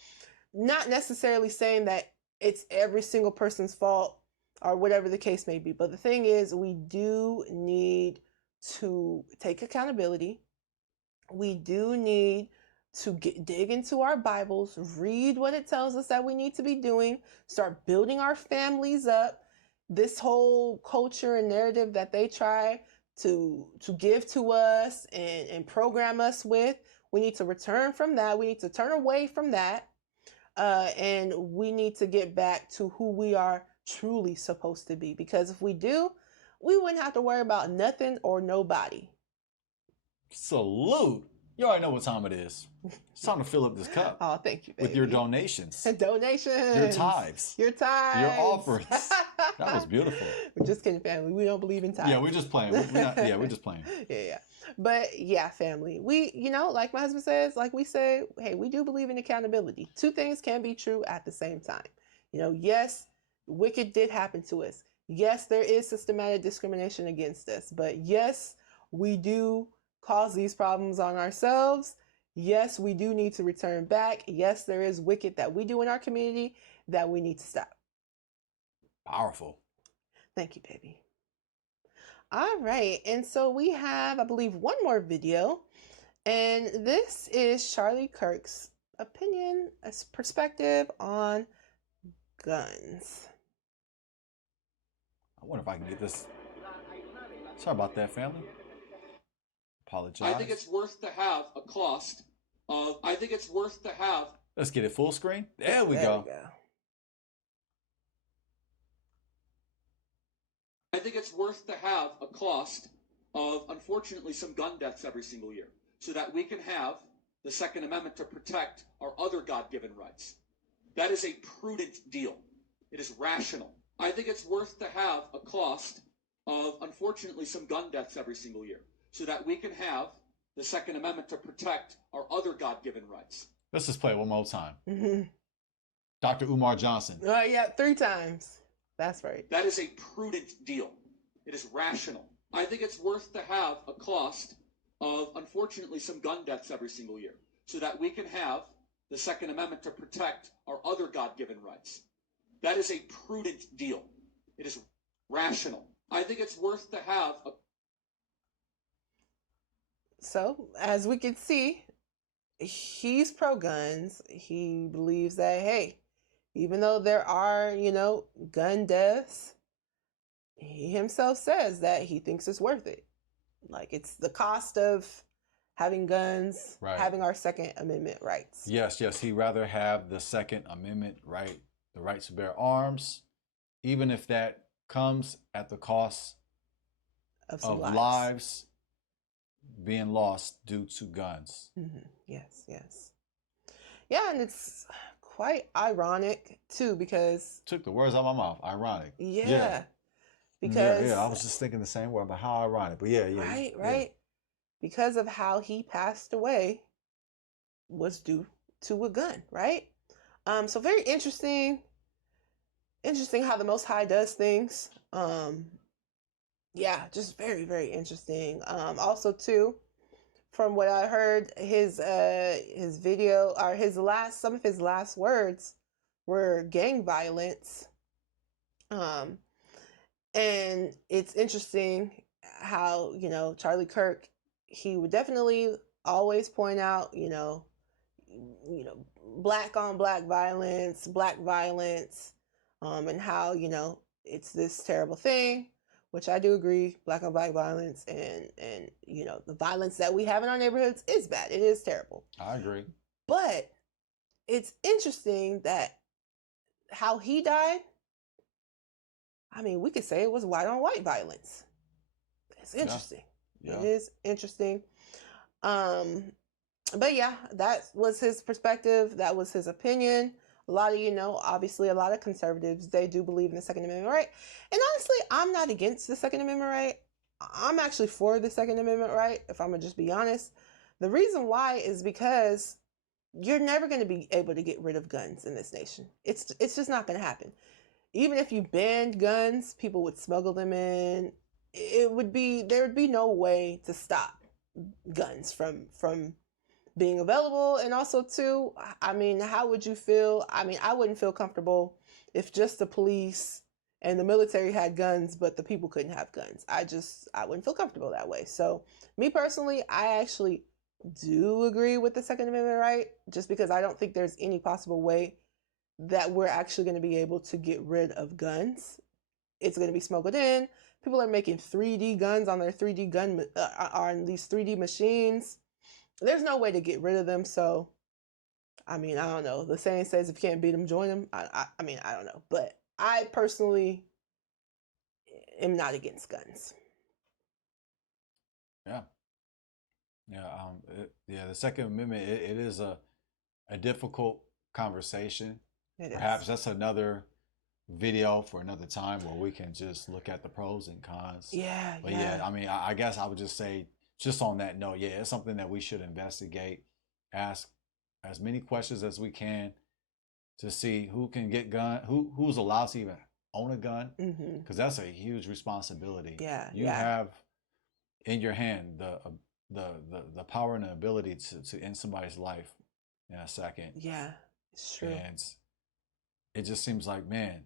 not necessarily saying that it's every single person's fault or whatever the case may be. But the thing is, we do need to take accountability. We do need to dig into our Bibles, read what it tells us that we need to be doing, start building our families up. This whole culture and narrative that they try to give to us and program us with, we need to return from that. We need to turn away from that. And we need to get back to who we are truly supposed to be. Because if we do, we wouldn't have to worry about nothing or nobody. Salute. You already know what time it is. It's time to fill up this cup. Oh, thank you, baby. With your donations. Donations. Your tithes. Your tithes. Your offerings. That was beautiful. We're just kidding, family. We don't believe in tithes. Yeah, we're just playing. We're just playing. Yeah. But yeah, family. We, like my husband says, like we say, hey, we do believe in accountability. Two things can be true at the same time. Yes, wicked did happen to us. Yes, there is systematic discrimination against us. But yes, we do cause these problems on ourselves. Yes, we do need to return back. Yes, there is wicked that we do in our community that we need to stop. Powerful. Thank you, baby. All right. And so we have, I believe, one more video. And this is Charlie Kirk's opinion, perspective on guns. I wonder if I can get this. Sorry about that, family. Apologize. I think it's worth to have a cost of, Let's get it full screen. There we go. I think it's worth to have a cost of, unfortunately, some gun deaths every single year. so that we can have the Second Amendment to protect our other God-given rights. That is a prudent deal. It is rational. I think it's worth to have a cost of, unfortunately, some gun deaths every single year, so that we can have the Second Amendment to protect our other God-given rights. Let's just play it one more time. Mm-hmm. Dr. Umar Johnson. Yeah, 3 times. That's right. That is a prudent deal. It is rational. I think it's worth to have a cost of, unfortunately, some gun deaths every single year, so that we can have the Second Amendment to protect our other God-given rights. That is a prudent deal. It is rational. I think it's worth to have a... So, as we can see, he's pro-guns. He believes that, hey, even though there are, gun deaths, he himself says that he thinks it's worth it. Like, it's the cost of having guns, right, having our Second Amendment rights. Yes, he'd rather have the Second Amendment right, the right to bear arms, even if that comes at the cost of lives being lost due to guns. Mm-hmm. Yes. Yeah, and it's quite ironic, too, because... Took the words out of my mouth. Ironic. Yeah. Because... Yeah, I was just thinking the same word, but how ironic. But yeah. Right. Yeah. Because of how he passed away was due to a gun, right? So very interesting how the Most High does things. Yeah, just very, very interesting. Also too, from what I heard, his video, or some of his last words were gang violence. And it's interesting how, Charlie Kirk, he would definitely always point out, black on black violence, and how, it's this terrible thing, which I do agree, black on black violence and the violence that we have in our neighborhoods is bad. It is terrible. I agree. But it's interesting that how he died, I mean, we could say it was white on white violence. It's interesting. Yeah. It is interesting. But yeah, that was his perspective. That was his opinion. A lot of, obviously a lot of conservatives, they do believe in the Second Amendment right. And honestly, I'm not against the Second Amendment right. I'm actually for the Second Amendment right, if I'm gonna just be honest. The reason why is because you're never going to be able to get rid of guns in this nation. It's just not going to happen. Even if you banned guns, people would smuggle them in. There would be no way to stop guns from being available. And also too, I mean, how would you feel? I mean, I wouldn't feel comfortable if just the police and the military had guns, but the people couldn't have guns. I wouldn't feel comfortable that way. So me personally, I actually do agree with the Second Amendment right, just because I don't think there's any possible way that we're actually going to be able to get rid of guns. It's going to be smuggled in. People are making 3D guns on their 3D gun on these 3D machines. There's no way to get rid of them. So, I mean, I don't know. The saying says if you can't beat them, join them. I mean, I don't know. But I personally am not against guns. Yeah. The Second Amendment, it is a difficult conversation. Perhaps that's another video for another time where we can just look at the pros and cons. But I mean, I guess I would just say, just on that note, it's something that we should investigate, ask as many questions as we can to see who can get who's allowed to even own a gun, because that's a huge responsibility. You have in your hand the power and the ability to end somebody's life in a second. Yeah, it's true. And it just seems like, man,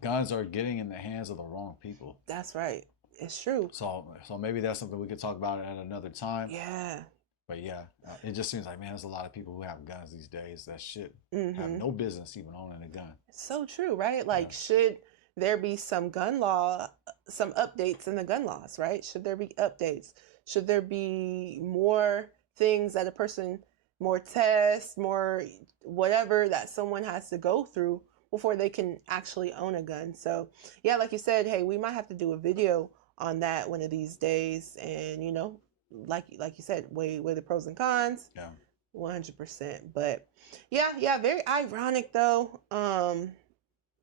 guns are getting in the hands of the wrong people. That's right. It's true. So maybe that's something we could talk about at another time. Yeah. But it just seems like, man, there's a lot of people who have guns these days that should have no business even owning a gun. It's so true, right? Like, should there be some gun law, some updates in the gun laws, right? Should there be updates? Should there be more things that a person, more tests, more whatever that someone has to go through before they can actually own a gun? So, like you said, hey, we might have to do a video on that one of these days and, like you said, weigh the pros and cons. Yeah. 100%. But yeah, very ironic though.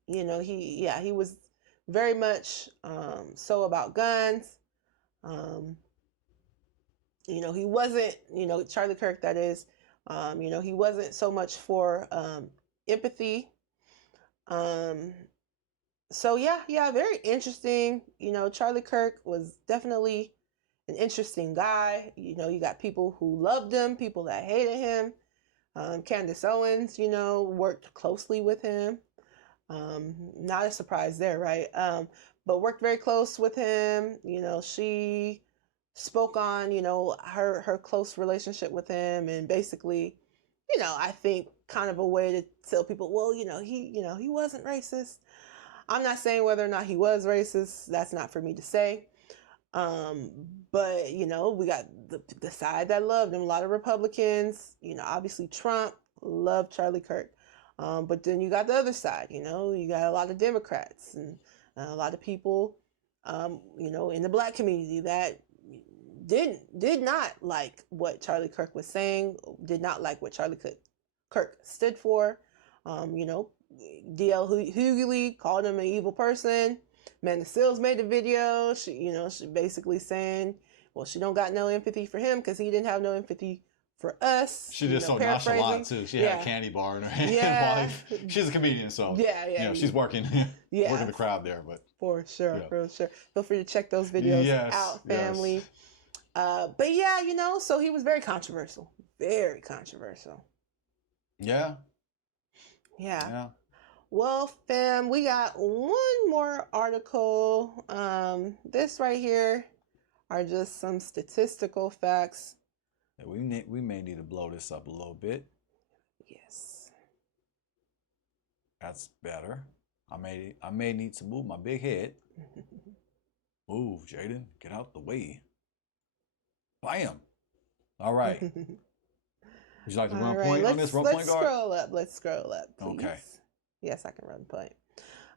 You know, he was very much so about guns. You know, he wasn't, you know, Charlie Kirk, that is, you know, he wasn't so much for empathy. So yeah, very interesting. You know, Charlie Kirk was definitely an interesting guy. You know, you got people who loved him, people that hated him. Candace Owens, you know, worked closely with him. Not a surprise there, right? But worked very close with him. You know, she spoke on, you know, her close relationship with him, and basically, you know, I think kind of a way to tell people, well, you know, he wasn't racist. I'm not saying whether or not he was racist. That's not for me to say. But you know, we got the side that loved him. A lot of Republicans, you know, obviously Trump loved Charlie Kirk. But then you got the other side, you know, you got a lot of Democrats and a lot of people, you know, in the Black community that did not like what Charlie Kirk was saying, did not like what Charlie Kirk stood for. You know, D.L. Hughley called him an evil person. Amanda Seales made the video. She basically saying, well, she don't got no empathy for him because he didn't have no empathy for us. She just so nonchalant too. She had a candy bar in her hand. Yeah. She's a comedian, so yeah. You know, she's working working the crowd there, but for sure. Feel free to check those videos out, family. Yes. But yeah, you know, so he was very controversial. Very controversial. Yeah. Well, fam, we got one more article. This right here are just some statistical facts. Yeah, we may need to blow this up a little bit. Yes. That's better. I may need to move my big head. Move, Jaden. Get out the way. Bam. All right. Would you like to run point on this? Let's scroll up. Let's scroll up, please. Okay. Yes, I can run point.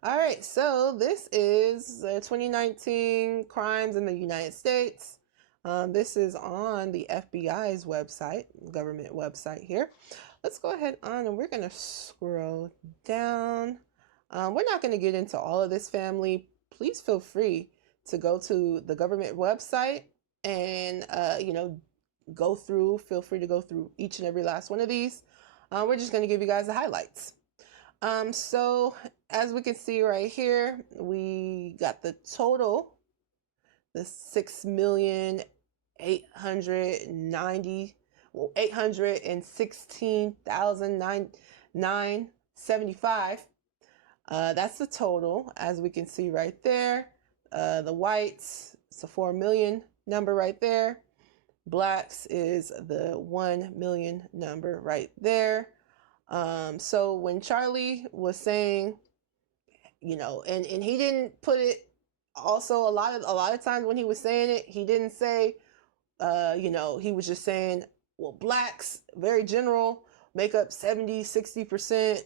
All right. So this is 2019 crimes in the United States. This is on the FBI's website, government website here. Let's go ahead on and we're going to scroll down. We're not going to get into all of this, family. Please feel free to go to the government website and, you know, feel free to go through each and every last one of these. We're just going to give you guys the highlights. So as we can see right here, we got the total, the 816,975. That's the total, as we can see right there. The whites, it's a 4 million number right there. Blacks is the 1 million number right there. So when Charlie was saying, you know, and he didn't put it, also a lot of times when he was saying it, he didn't say, you know, he was just saying, well, blacks, very general, make up 70-60%.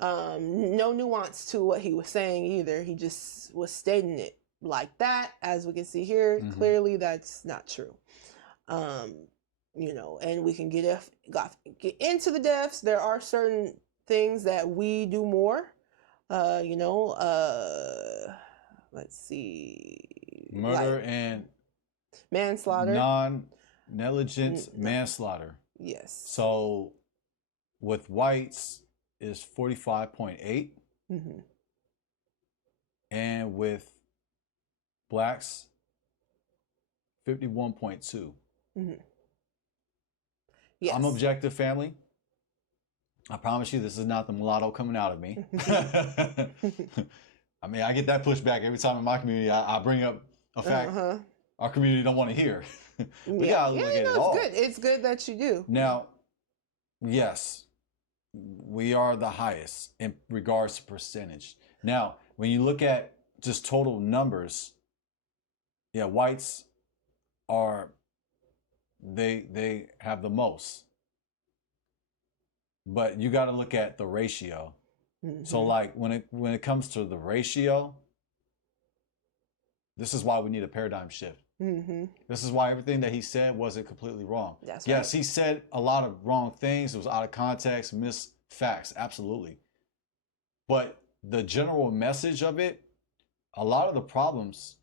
No nuance to what he was saying either. He just was stating it like that. As we can see here, clearly that's not true. You know, and we can get into the deaths. There are certain things that we do more. You know, let's see. Murder and manslaughter. Non-negligence manslaughter. Yes. So with whites is 45.8. And with blacks, 51.2. Yes. I'm objective, family. I promise you this is not the mulatto coming out of me. I mean, I get that pushback every time in my community I bring up a fact our community don't want to hear. We gotta look at it all. It's good that you do. Now, yes, we are the highest in regards to percentage. Now, when you look at just total numbers, yeah, whites are they have the most. But you got to look at the ratio. So like when it comes to the ratio, This is why we need a paradigm shift. This is why everything that he said wasn't completely wrong. That's yes, right. he said a lot of wrong things. It was out of context, missed facts, absolutely. But the general message of it, a lot of the problems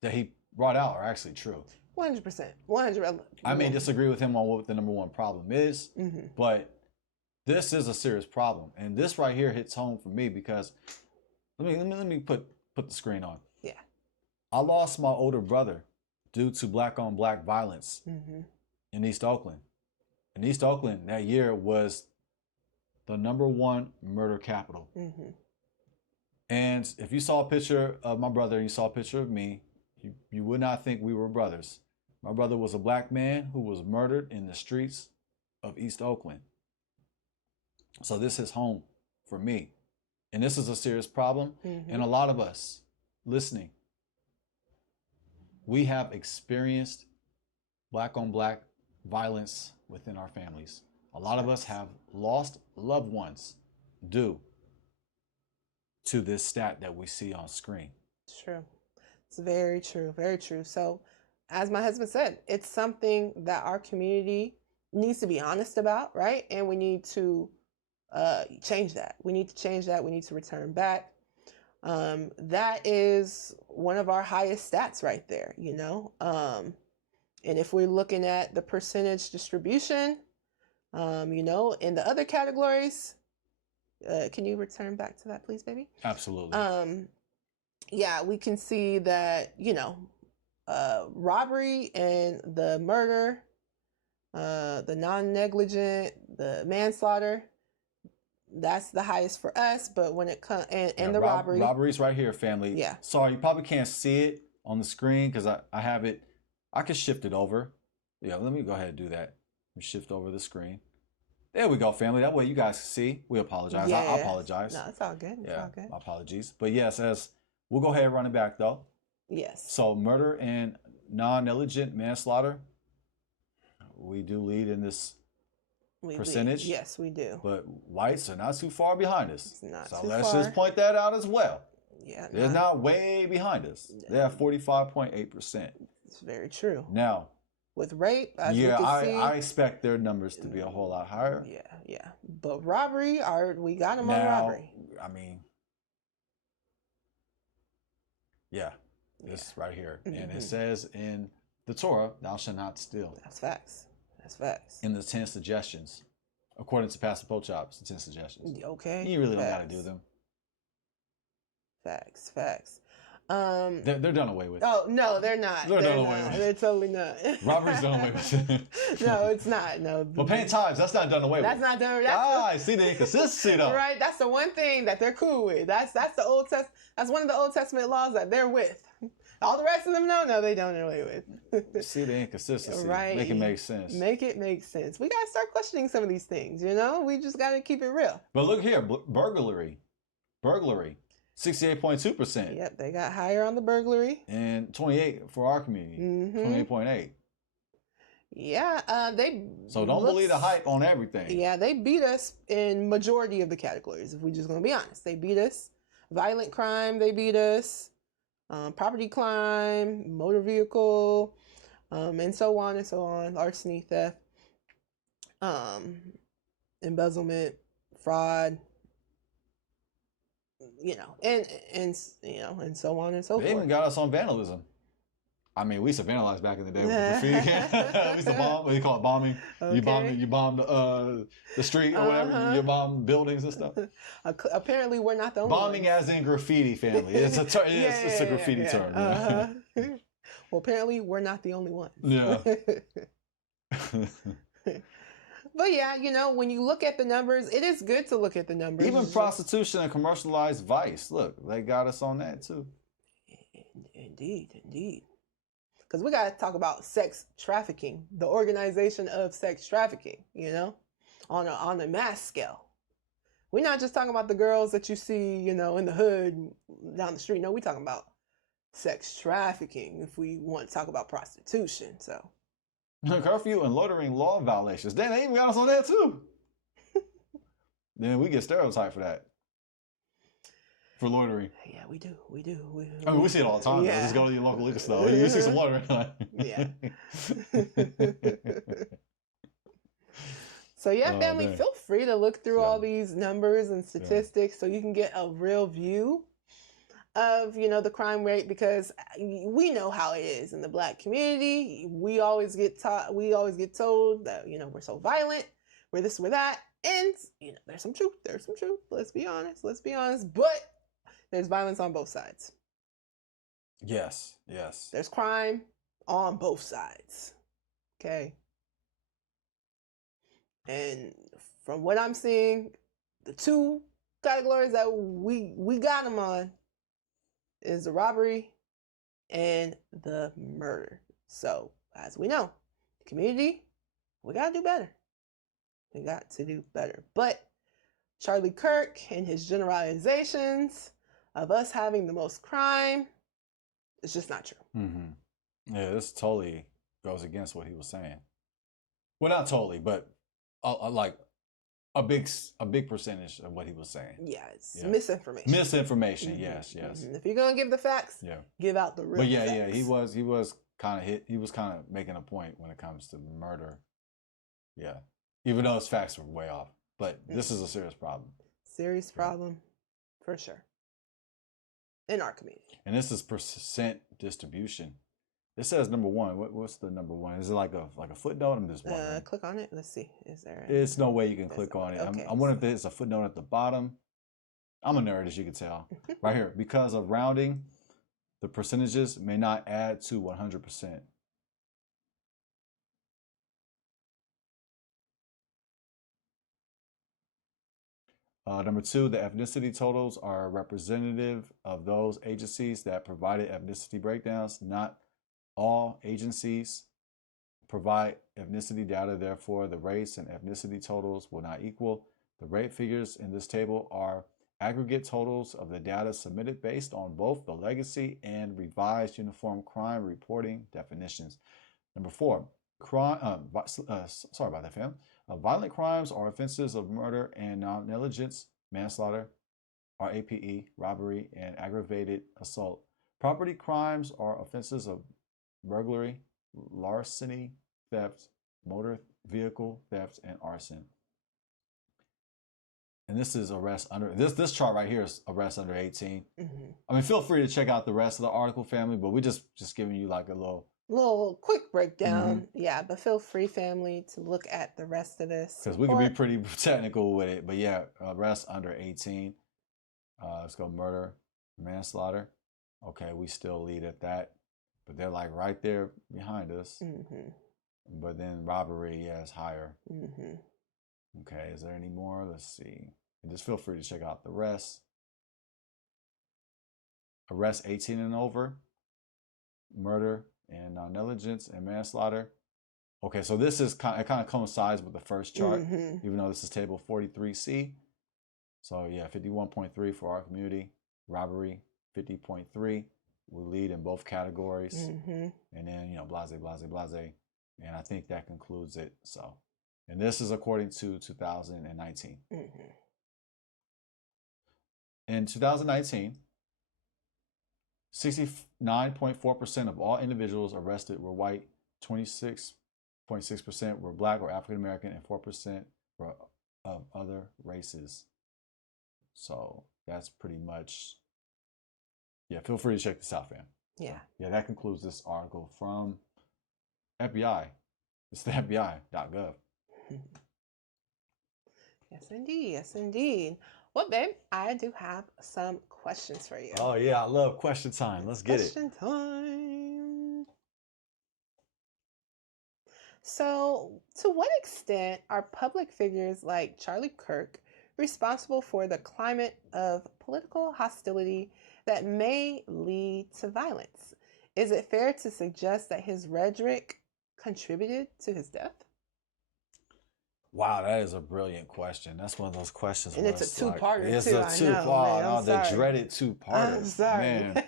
that he brought out are actually true. 100%. 100%. I may disagree with him on what the number one problem is, but this is a serious problem. And this right here hits home for me because let me put the screen on. Yeah. I lost my older brother due to black on black violence in East Oakland. In East Oakland, that year was the #1 murder capital. And if you saw a picture of my brother and you saw a picture of me, you would not think we were brothers. My brother was a black man who was murdered in the streets of East Oakland. So this is home for me. And this is a serious problem. And a lot of us listening, we have experienced black on black violence within our families. A lot of us have lost loved ones due to this stat that we see on screen. It's true. It's very true. Very true. So as my husband said, it's something that our community needs to be honest about, right? And we need to change that. We need to change that. We need to return back. That is one of our highest stats right there, you know? And if we're looking at the percentage distribution, you know, in the other categories, can you return back to that, please, baby? Absolutely. Yeah, we can see that, you know, robbery and the murder, the non-negligent, the manslaughter, that's the highest for us. But when it comes, and the robbery. Robbery's right here, family. Yeah. Sorry, you probably can't see it on the screen because I have it. I can shift it over. Yeah, let me go ahead and do that. Let me shift over the screen. There we go, family. That way you guys can see. We apologize. Yeah. I apologize. No, it's all good. It's all good. My apologies. But yes, we'll go ahead and run it back though. Yes. So murder and non-negligent manslaughter, we do lead in this percentage. Yes, we do. But whites are not too far behind us. So let's just point that out as well. Yeah. They're not way behind us. They're at 45.8%. It's very true. Now, with rape, as we yeah, can see, I expect their numbers to be a whole lot higher. Yeah. But robbery, we got them on robbery. I mean, yeah, this right here. And it says in the Torah, thou shalt not steal. That's facts. That's facts. In the 10 suggestions, according to Pastor Pochop's 10 suggestions. Okay. You really don't got to do them. Facts. They're done away with. Oh no, they're not. They're done away with. They're totally not. Robbery's done away with. No, it's not. No. But paying tithes, that's not done away with. That's not done. I see the inconsistency though. Right. That's the one thing that they're cool with. That's the Old Testament. That's one of the Old Testament laws that they're with. All the rest of them, no, they don't away with. See the inconsistency. Right. Make it make sense. Make it make sense. We gotta start questioning some of these things. You know, we just gotta keep it real. But look here, burglary. 68.2%. Yep, they got higher on the burglary. And 28 for our community. 28.8. Yeah, So don't believe the hype on everything. Yeah, they beat us in majority of the categories. If we're just gonna be honest, they beat us. Violent crime, they beat us. Property crime, motor vehicle, and so on and so on. Larceny, theft, embezzlement, fraud. You know, and you know, and so on and so forth. They even got us on vandalism. I mean, we used to vandalize back in the day with graffiti. We used to bomb. What do you call it? Bombing. Okay. You bombed the street or whatever. You bombed buildings and stuff. Apparently, we're not the only bombing ones. As in graffiti, family. It's a it's a graffiti term. Well, apparently, we're not the only ones. Yeah. But yeah, you know, when you look at the numbers, it is good to look at the numbers. Even prostitution and commercialized vice. Look, they got us on that too. Indeed. Because we got to talk about sex trafficking, the organization of sex trafficking, you know, on a mass scale. We're not just talking about the girls that you see, you know, in the hood down the street. No, we're talking about sex trafficking if we want to talk about prostitution. So. Curfew and loitering law violations. Then they even got us on that too. Then we get stereotyped for that. for loitering. Yeah, we do. We do. I mean, we see it all the time. Yeah. Just go to your local liquor store. You see some loitering. Yeah. So yeah, family, man. feel free to look through all these numbers and statistics so you can get a real view of, you know, the crime rate, because we know how it is in the Black community. We always get told that, you know, we're so violent, we're this, we're that, and you know, there's some truth. Let's be honest, but there's violence on both sides. Yes. There's crime on both sides. Okay. And from what I'm seeing, the two categories that we got them on is the robbery and the murder. So, as we know, the community, we got to do better. We got to do better. But Charlie Kirk and his generalizations of us having the most crime, it's just not true. Mm-hmm. Yeah, this totally goes against what he was saying. Well, not totally, but like a big percentage of what he was saying. Yeah, it's misinformation. Misinformation, Mm-hmm. yes. Mm-hmm. If you're gonna give the facts, give out the real. But yeah, facts. he was kind of making a point when it comes to murder. Yeah, even though his facts were way off, but this is a serious problem. Serious problem, for sure. In our community. And this is percent distribution. It says number one. What's the number one? Is it like a footnote? I'm just wondering. Click on it. Let's see. Is there? There's no way you can click on it. Okay. I'm wondering if there's a footnote at the bottom. I'm a nerd, as you can tell. Right here. Because of rounding, the percentages may not add to 100%. Number two, the ethnicity totals are representative of those agencies that provided ethnicity breakdowns. Not all agencies provide ethnicity data, therefore the race and ethnicity totals will not equal. The rate figures in this table are aggregate totals of the data submitted based on both the legacy and revised uniform crime reporting definitions. Number four, sorry about that, fam. Violent crimes are offenses of murder and non-negligence, manslaughter, RAPE, robbery, and aggravated assault. Property crimes are offenses of burglary, larceny, theft, motor vehicle theft, and arson. And this is arrest under this chart right here is arrest under 18. Mm-hmm. I mean, feel free to check out the rest of the article, family, but we just giving you like a little quick breakdown. Mm-hmm. Yeah, but feel free, family, to look at the rest of this because we can be pretty technical with it. But yeah, arrest under 18. Let's go murder, manslaughter. Okay, we still lead at that. But they're like right there behind us. Mm-hmm. But then robbery, is higher. Mm-hmm. Okay, is there any more? Let's see. And just feel free to check out the rest. Arrest 18 and over. Murder and non-negligence and manslaughter. Okay, so this is it kind of coincides with the first chart, even though this is table 43C. So yeah, 51.3 for our community. Robbery, 50.3. We lead in both categories. And then, blase, blase, blase. And I think that concludes it. So, and this is according to 2019. In 2019, 69.4% of all individuals arrested were white, 26.6% were black or African American, and 4% were of other races. So that's pretty much. Yeah, feel free to check this out, fam. Yeah. Yeah, that concludes this article from FBI. It's the FBI.gov. Yes, indeed. Yes, indeed. Well, babe, I do have some questions for you. Oh, yeah, I love question time. Let's get it. Question time. So, to what extent are public figures like Charlie Kirk responsible for the climate of political hostility that may lead to violence? Is it fair to suggest that his rhetoric contributed to his death? Wow, that is a brilliant question. That's one of those questions. And it's a two-parter, too. It's a two-part. The dreaded two-parter. I'm sorry. Man.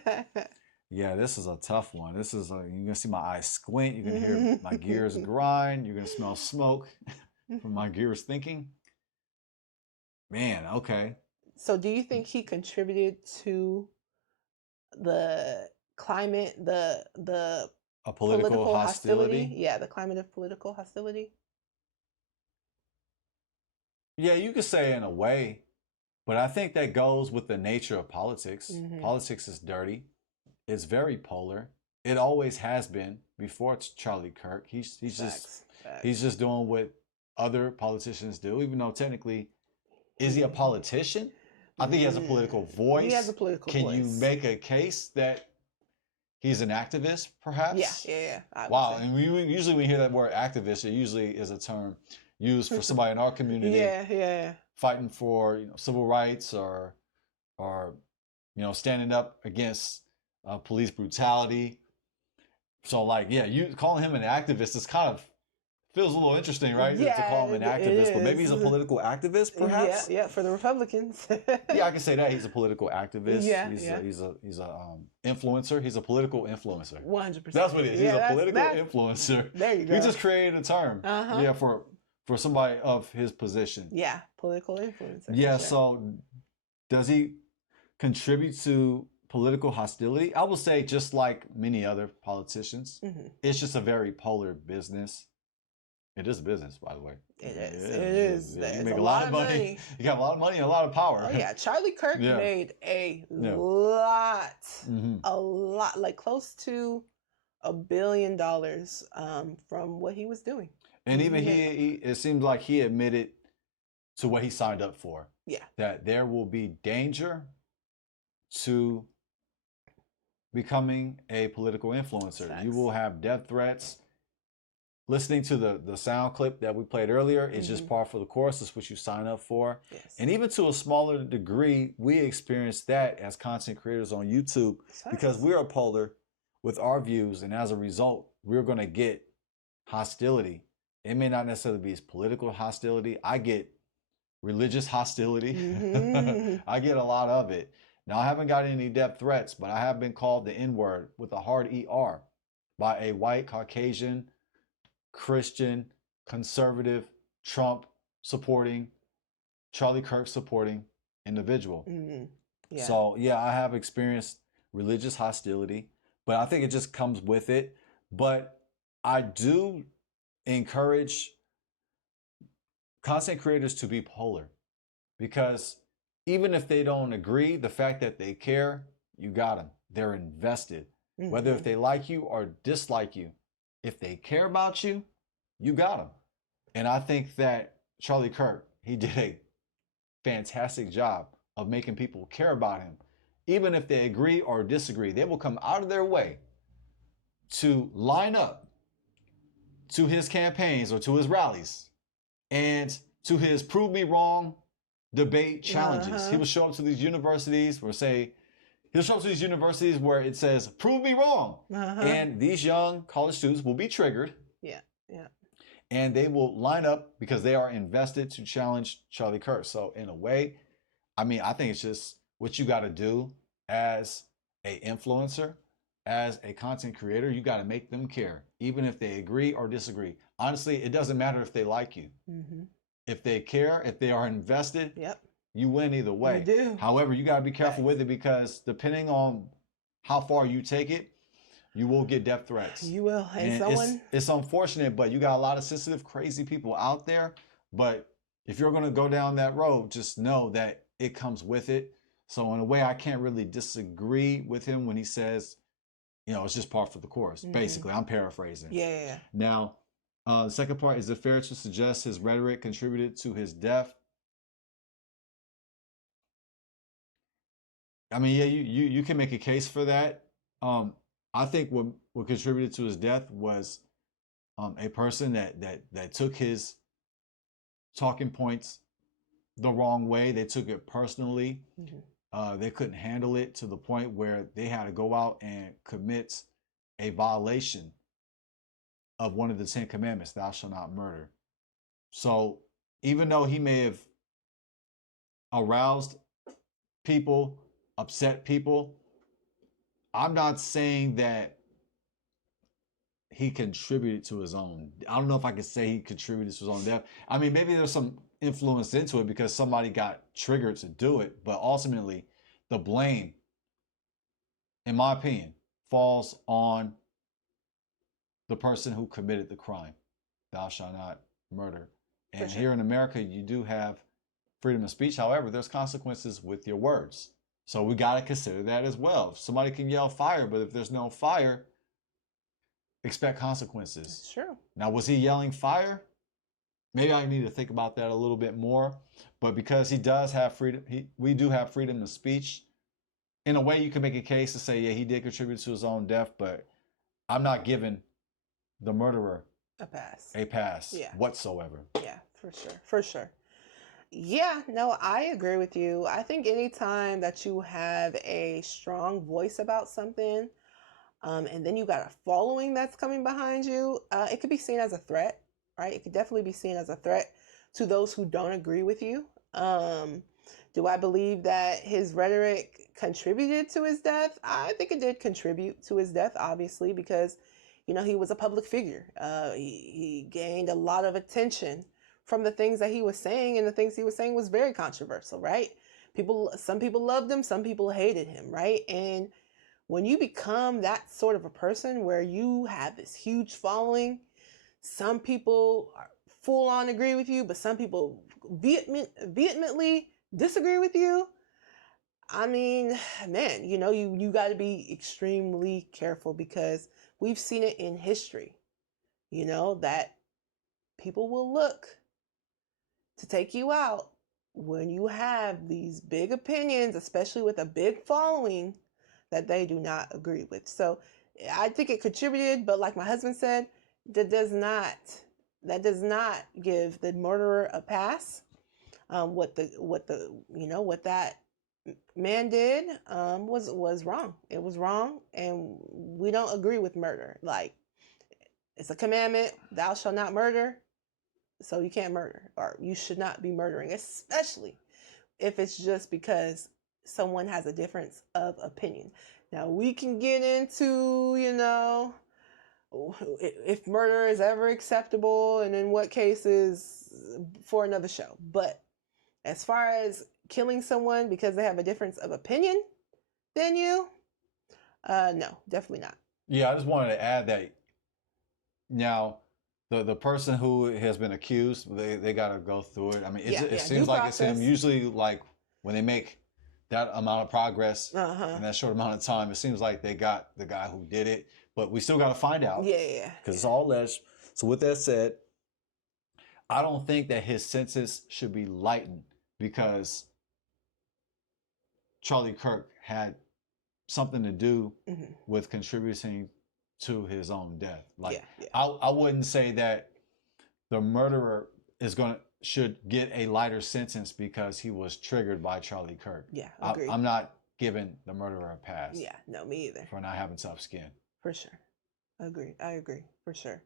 Yeah, this is a tough one. This is you're going to see my eyes squint. You're going to hear my gears grind. You're going to smell smoke from my gears thinking. Man, okay. So do you think he contributed to the climate, the A political hostility? Yeah, the climate of political hostility. Yeah, you could say in a way, but I think that goes with the nature of politics. Politics is dirty. It's very polar. It always has been before it's Charlie Kirk. He's just doing what other politicians do, even though technically, is he a politician? I think he has a political voice. He has a political voice. voice. Can you make a case that he's an activist, perhaps? Yeah. Wow, and usually we hear that word activist, it usually is a term used for somebody in our community. Yeah. Fighting for civil rights or standing up against police brutality. So you calling him an activist is kind of feels a little interesting, right? Yeah, to call him an activist, but maybe he's a political activist, perhaps. Yeah, for the Republicans. Yeah, I can say that he's a political activist. Yeah, he's a influencer. He's a political influencer. 100%. That's what it is. He's a political influencer. There you go. We just created a term. Yeah, for somebody of his position. Yeah, political influencer. Yeah. So does he contribute to political hostility? I will say, just like many other politicians, it's just a very polar business. It is a business, by the way. It is. You make a lot of money. You got a lot of money and a lot of power. Oh yeah, Charlie Kirk made a lot, like close to $1 billion from what he was doing. And even he it seems like he admitted to what he signed up for. Yeah. That there will be danger to becoming a political influencer. Facts. You will have death threats. Listening to the sound clip that we played earlier, it's just par for the course. It's what you sign up for. Yes. And even to a smaller degree, we experience that as content creators on YouTube because we are polar with our views. And as a result, we're going to get hostility. It may not necessarily be political hostility. I get religious hostility. I get a lot of it. Now, I haven't gotten any death threats, but I have been called the N-word with a hard ER by a white Caucasian Christian, conservative, Trump supporting, Charlie Kirk supporting individual. Yeah. So I have experienced religious hostility, but I think it just comes with it. But I do encourage content creators to be polar because even if they don't agree, the fact that they care, you got them. They're invested. Whether if they like you or dislike you, if they care about you, you got them. And I think that Charlie Kirk, he did a fantastic job of making people care about him. Even if they agree or disagree, they will come out of their way to line up to his campaigns or to his rallies and to his prove me wrong debate challenges. He will show up to these universities where it says, prove me wrong. And these young college students will be triggered. Yeah. And they will line up because they are invested to challenge Charlie Kirk. So in a way, I think it's just what you got to do as an influencer, as a content creator. You got to make them care, even if they agree or disagree. Honestly, it doesn't matter if they like you. If they care, if they are invested, you win either way. You do. However, you got to be careful with it because depending on how far you take it, you will get death threats. You will. And it's unfortunate, but you got a lot of sensitive, crazy people out there. But if you're going to go down that road, just know that it comes with it. So in a way, I can't really disagree with him when he says, it's just par for the course. Basically, I'm paraphrasing. Yeah. Now, the second part, is it fair to suggest his rhetoric contributed to his death? You can make a case for that. I think what contributed to his death was a person that took his talking points the wrong way. They took it personally. They couldn't handle it to the point where they had to go out and commit a violation of one of the 10 commandments, thou shalt not murder. So even though he may have aroused people, upset people, I'm not saying that he contributed to his own. I don't know if I could say he contributed to his own death. I mean, maybe there's some influence into it because somebody got triggered to do it, but ultimately the blame, in my opinion, falls on the person who committed the crime. Thou shalt not murder. And here in America, you do have freedom of speech. However, there's consequences with your words. So we got to consider that as well. Somebody can yell fire, but if there's no fire, expect consequences. Sure. Now, was he yelling fire? Maybe I need to think about that a little bit more. But because he does have freedom, we do have freedom of speech. In a way, you can make a case to say, yeah, he did contribute to his own death, but I'm not giving the murderer a pass yeah. whatsoever. Yeah, for sure. For sure. Yeah, no, I agree with you. I think anytime that you have a strong voice about something, and then you got a following that's coming behind you, it could be seen as a threat, right? It could definitely be seen as a threat to those who don't agree with you. Do I believe that his rhetoric contributed to his death? I think it did contribute to his death, obviously, because, you know, he was a public figure. He gained a lot of attention from the things that he was saying, and the things he was saying was very controversial, right? Some people loved him, some people hated him, right? And when you become that sort of a person where you have this huge following, some people full on agree with you, but some people vehemently disagree with you. I mean, man, you know, you got to be extremely careful because we've seen it in history, you know, that people will look to take you out when you have these big opinions, especially with a big following that they do not agree with. So I think it contributed, but like my husband said, that does not give the murderer a pass. What that man did was wrong. It was wrong, and we don't agree with murder. Like, it's a commandment, thou shalt not murder, so you can't murder, or you should not be murdering, especially if it's just because someone has a difference of opinion. Now, we can get into, you know, if murder is ever acceptable and in what cases for another show. But as far as killing someone because they have a difference of opinion than you, no, definitely not. Yeah, I just wanted to add that now the person who has been accused, they got to go through it. I mean, it seems like it's him. Usually, like when they make that amount of progress in that short amount of time, it seems like they got the guy who did it. But we still got to find out. Yeah. Because it's all alleged. So with that said, I don't think that his sentence should be lightened because Charlie Kirk had something to do with contributing to his own death. Like, I wouldn't say that the murderer should get a lighter sentence because he was triggered by Charlie Kirk. Yeah, agreed. I'm not giving the murderer a pass. Yeah, no, me either. For not having tough skin. For sure. Agreed. I agree. For sure.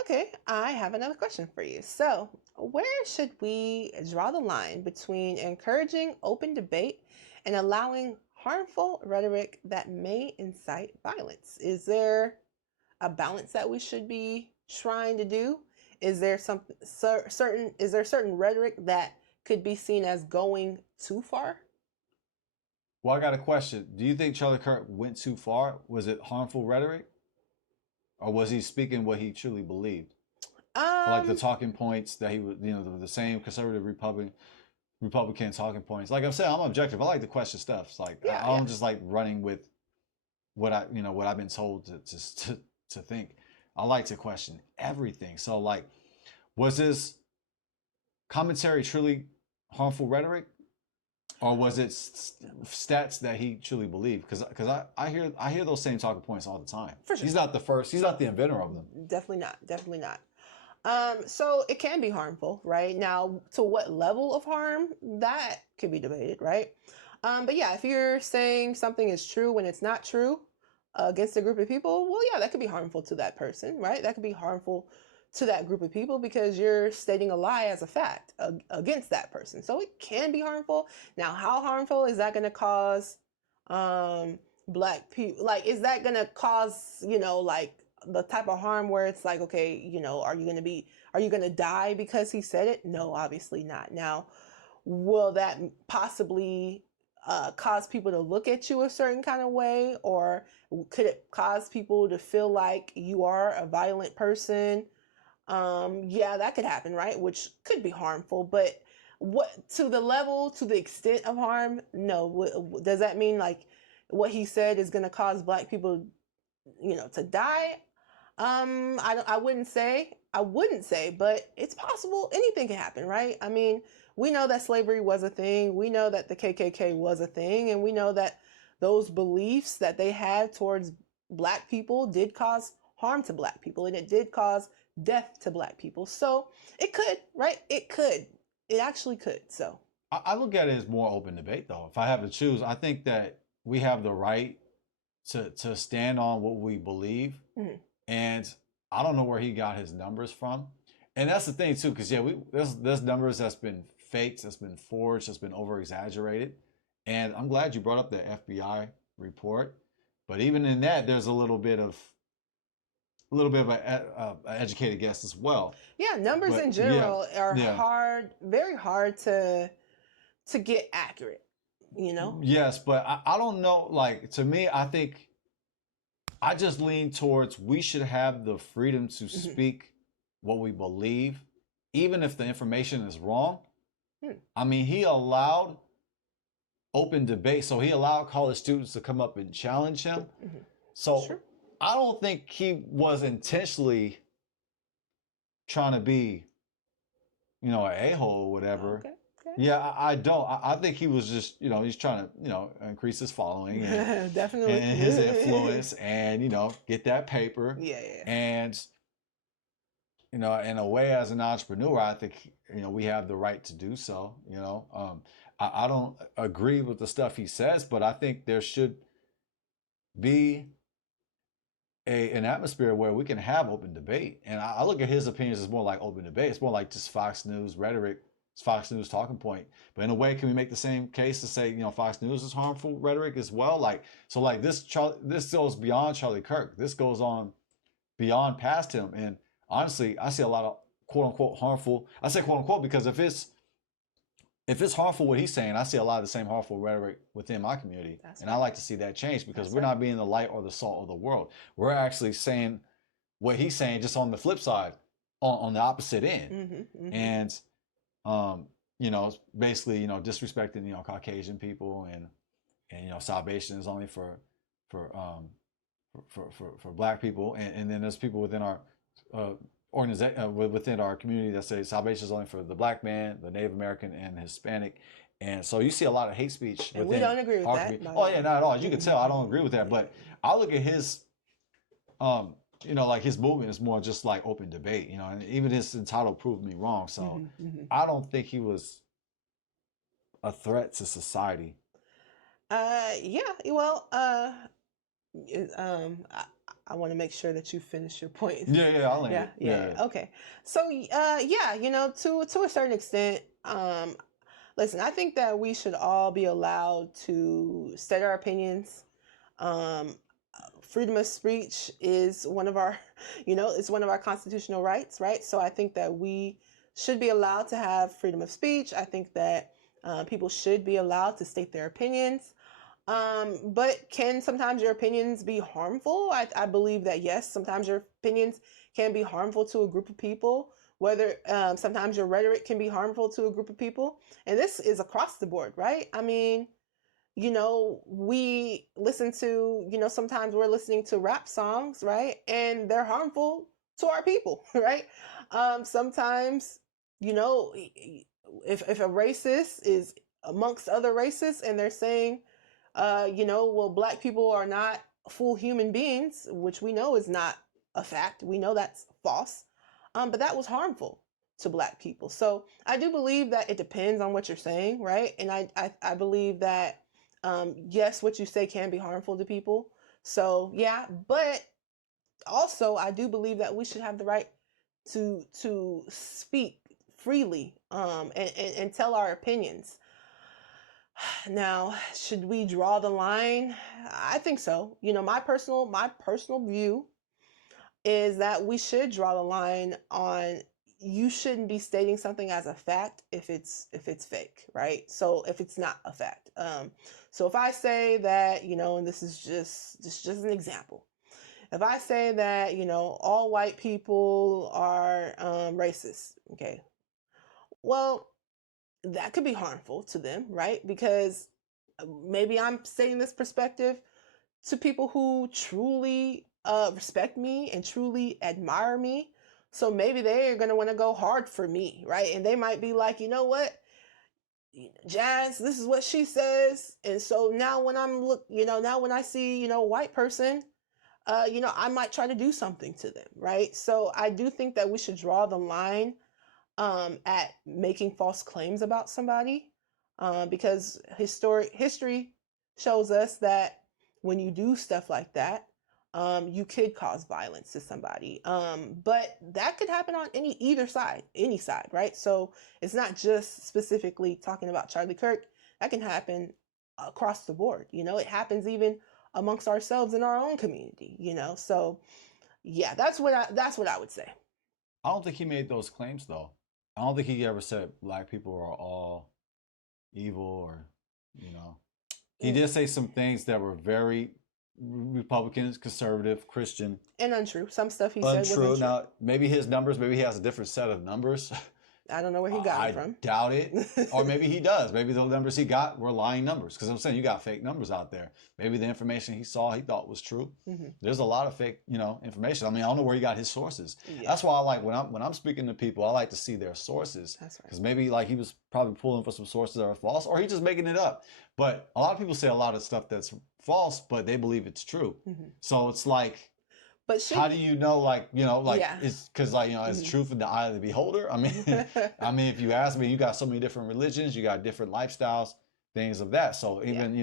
Okay, I have another question for you. So, where should we draw the line between encouraging open debate and allowing harmful rhetoric that may incite violence? Is there a balance that we should be trying to do? Is there certain rhetoric that could be seen as going too far? Well, I got a question. Do you think Charlie Kirk went too far? Was it harmful rhetoric? Or was he speaking what he truly believed? Like the talking points that he was, you know, the same conservative Republican talking points. Like I'm saying, I'm objective. I like to question stuff. It's like I don't just like running with what I've been told to think. I like to question everything. So like, was his commentary truly harmful rhetoric? Or was it stats that he truly believed? Because I hear those same talking points all the time. For sure. He's not the first. He's not the inventor of them. Definitely not. Definitely not. So it can be harmful, right? Now, to what level of harm, that could be debated, right? But yeah, if you're saying something is true when it's not true against a group of people, well, yeah, that could be harmful to that person, right? That could be harmful to that group of people because you're stating a lie as a fact against that person. So it can be harmful. Now, how harmful is that going to cause black people? Like, is that going to cause, you know, like the type of harm where it's like, okay, you know, are you going to die because he said it? No, obviously not. Now, will that possibly cause people to look at you a certain kind of way, or could it cause people to feel like you are a violent person? Yeah, that could happen, right? Which could be harmful, but what to the extent of harm? No. Does that mean like what he said is going to cause black people, you know, to die? I wouldn't say, but it's possible. Anything can happen, right? I mean, we know that slavery was a thing. We know that the KKK was a thing, and we know that those beliefs that they had towards black people did cause harm to black people, and it did cause death to black people. So it could, right? It actually could. So I look at it as more open debate, though. If I have to choose, I think that we have the right to stand on what we believe. Mm-hmm. And I don't know where he got his numbers from. And that's the thing too, because yeah, there's numbers that's been faked, that's been forged, that's been over exaggerated. And I'm glad you brought up the FBI report. But even in that, there's a little bit of an educated guess as well. Yeah, numbers in general are hard, very hard to get accurate, you know? Yes, but I don't know. Like, to me, I think I just lean towards we should have the freedom to speak what we believe, even if the information is wrong. I mean, he allowed open debate, so he allowed college students to come up and challenge him. So I don't think he was intentionally trying to be, you know, an a-hole or whatever. Okay. Yeah, I don't. I think he was just, you know, he's trying to, you know, increase his following and, definitely, and his influence, and, you know, get that paper. Yeah. And, you know, in a way, as an entrepreneur, I think, you know, we have the right to do so. You know, I don't agree with the stuff he says, but I think there should be an atmosphere where we can have open debate. And I look at his opinions as more like open debate. It's more like just Fox News rhetoric. Fox News talking point. But in a way, can we make the same case to say, you know, Fox News is harmful rhetoric as well? Like, so like this goes beyond Charlie Kirk. This goes on beyond past him. And honestly, I see a lot of quote unquote harmful. I say quote unquote because if it's harmful what he's saying, I see a lot of the same harmful rhetoric within my community. I like to see that change because we're not being the light or the salt of the world. We're actually saying what he's saying just on the flip side, on the opposite end. And you know, basically, you know, disrespecting, you know, Caucasian people and you know, salvation is only for black people, and then there's people within our organization within our community that say salvation is only for the black man, the Native American, and the Hispanic. And so you see a lot of hate speech. And we don't agree with that. Oh yeah, not at all. As you can tell, I don't agree with that. But I look at his you know, like his movement is more just like open debate, you know, and even his entitled proved me wrong. So I don't think he was a threat to society. Yeah, well, I want to make sure that you finish your point. Yeah, I'll end yeah. Okay. So, yeah, you know, to a certain extent, listen, I think that we should all be allowed to state our opinions. Freedom of speech is one of our, you know, it's one of our constitutional rights, right? So I think that we should be allowed to have freedom of speech. I think that people should be allowed to state their opinions. But can sometimes your opinions be harmful? I believe that yes, sometimes your opinions can be harmful to a group of people. Whether sometimes your rhetoric can be harmful to a group of people. And this is across the board, right? I mean, you know, we listen to, you know, sometimes we're listening to rap songs, right? And they're harmful to our people, right? Sometimes, you know, if a racist is amongst other racists and they're saying, you know, well, black people are not full human beings, which we know is not a fact. We know that's false. But that was harmful to black people. So I do believe that it depends on what you're saying, right? And I believe that yes, what you say can be harmful to people. So yeah, but also I do believe that we should have the right to speak freely and tell our opinions. Now, should we draw the line? I think so. You know, my personal view is that we should draw the line on, you shouldn't be stating something as a fact if it's fake, right? So if it's not a fact. So if I say that, and this is just an example. If I say that, all white people are racist, okay, well, that could be harmful to them, right? Because maybe I'm stating this perspective to people who truly respect me and truly admire me. So maybe they're going to want to go hard for me, right? And they might be like, you know what, Jazz, this is what she says. And so now when now when I see, a white person, I might try to do something to them, right? So I do think that we should draw the line at making false claims about somebody, because history shows us that when you do stuff like that, you could cause violence to somebody. But that could happen on any side, right? So it's not just specifically talking about Charlie Kirk. That can happen across the board. It happens even amongst ourselves in our own community. So yeah, that's what I would say. I don't think he made those claims though. I don't think he ever said black people are all evil or, He did say some things that were very Republican, conservative, Christian. And untrue. Some stuff he said was untrue. Now, maybe his numbers, maybe he has a different set of numbers. I don't know where he got it from. I doubt it. Or maybe he does. Maybe the numbers he got were lying numbers. Because I'm saying you got fake numbers out there. Maybe the information he saw, he thought was true. Mm-hmm. There's a lot of fake, information. I mean, I don't know where he got his sources. Yeah. That's why I like when I'm speaking to people, I like to see their sources. That's right. Because maybe he was probably pulling for some sources that are false, or he's just making it up. But a lot of people say a lot of stuff that's false, but they believe it's true. Mm-hmm. So it's like, but how do you know, it's because, it's truth in the eye of the beholder? I mean, if you ask me, you got so many different religions, you got different lifestyles, things of that. So even,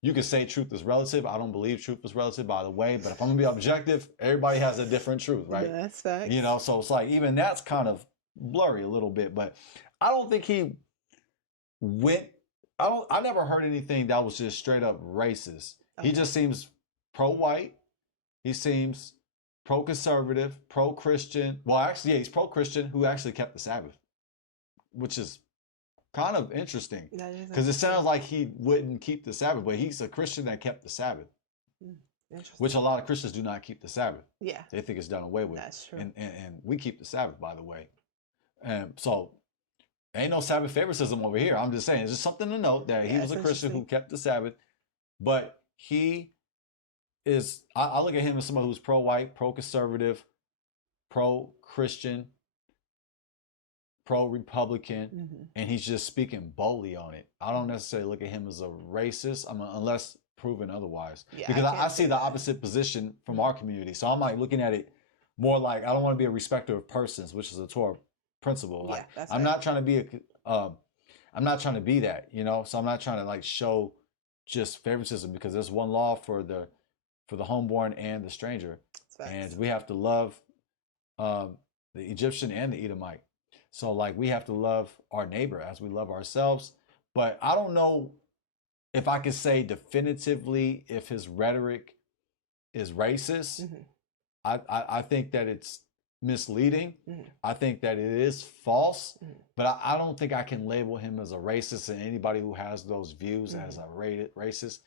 you could say truth is relative. I don't believe truth is relative, by the way, but if I'm gonna be objective, everybody has a different truth, right? Yeah, that's facts. So it's like, even that's kind of blurry a little bit, but I don't think he went, I never heard anything that was just straight up racist. Okay. He just seems pro-white. He seems pro-conservative, pro-Christian. Well, actually, he's pro-Christian who actually kept the Sabbath, which is kind of interesting. Because it sounds like he wouldn't keep the Sabbath, but he's a Christian that kept the Sabbath. Which a lot of Christians do not keep the Sabbath. Yeah. They think it's done away with. That's true. And we keep the Sabbath, by the way. And so ain't no Sabbath favoritism over here. I'm just saying, it's just something to note that he was a Christian who kept the Sabbath, but he is, I look at him as someone who's pro-white, pro-conservative, pro-Christian, pro-Republican, and he's just speaking boldly on it. I don't necessarily look at him as a racist, unless proven otherwise. Yeah, because I see the opposite position from our community. So I'm looking at it more like, I don't want to be a respecter of persons, which is a Torah principle. Like, I'm not trying to be I'm not trying to be that, So I'm not trying to show just favoritism, because there's one law for the homeborn and the stranger, and we have to love the Egyptian and the Edomite. So we have to love our neighbor as we love ourselves. But I don't know if I could say definitively if his rhetoric is racist. Mm-hmm. I think that it's misleading. Mm-hmm. I think that it is false, but I don't think I can label him as a racist, and anybody who has those views as a racist.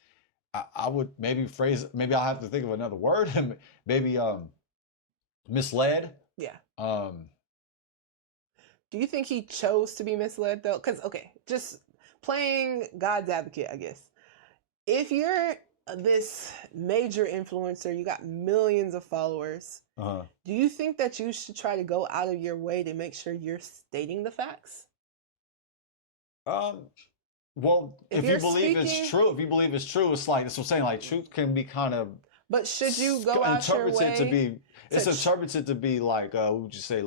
I would maybe I'll have to think of another word. Maybe misled. Yeah. Do you think he chose to be misled though? Because, just playing God's advocate, I guess. If you're this major influencer, you got millions of followers, do you think that you should try to go out of your way to make sure you're stating the facts? Well, if you believe it's true, it's like, that's what I'm saying, truth can be kind of, but should you go out your way? It's interpreted to be what would you say,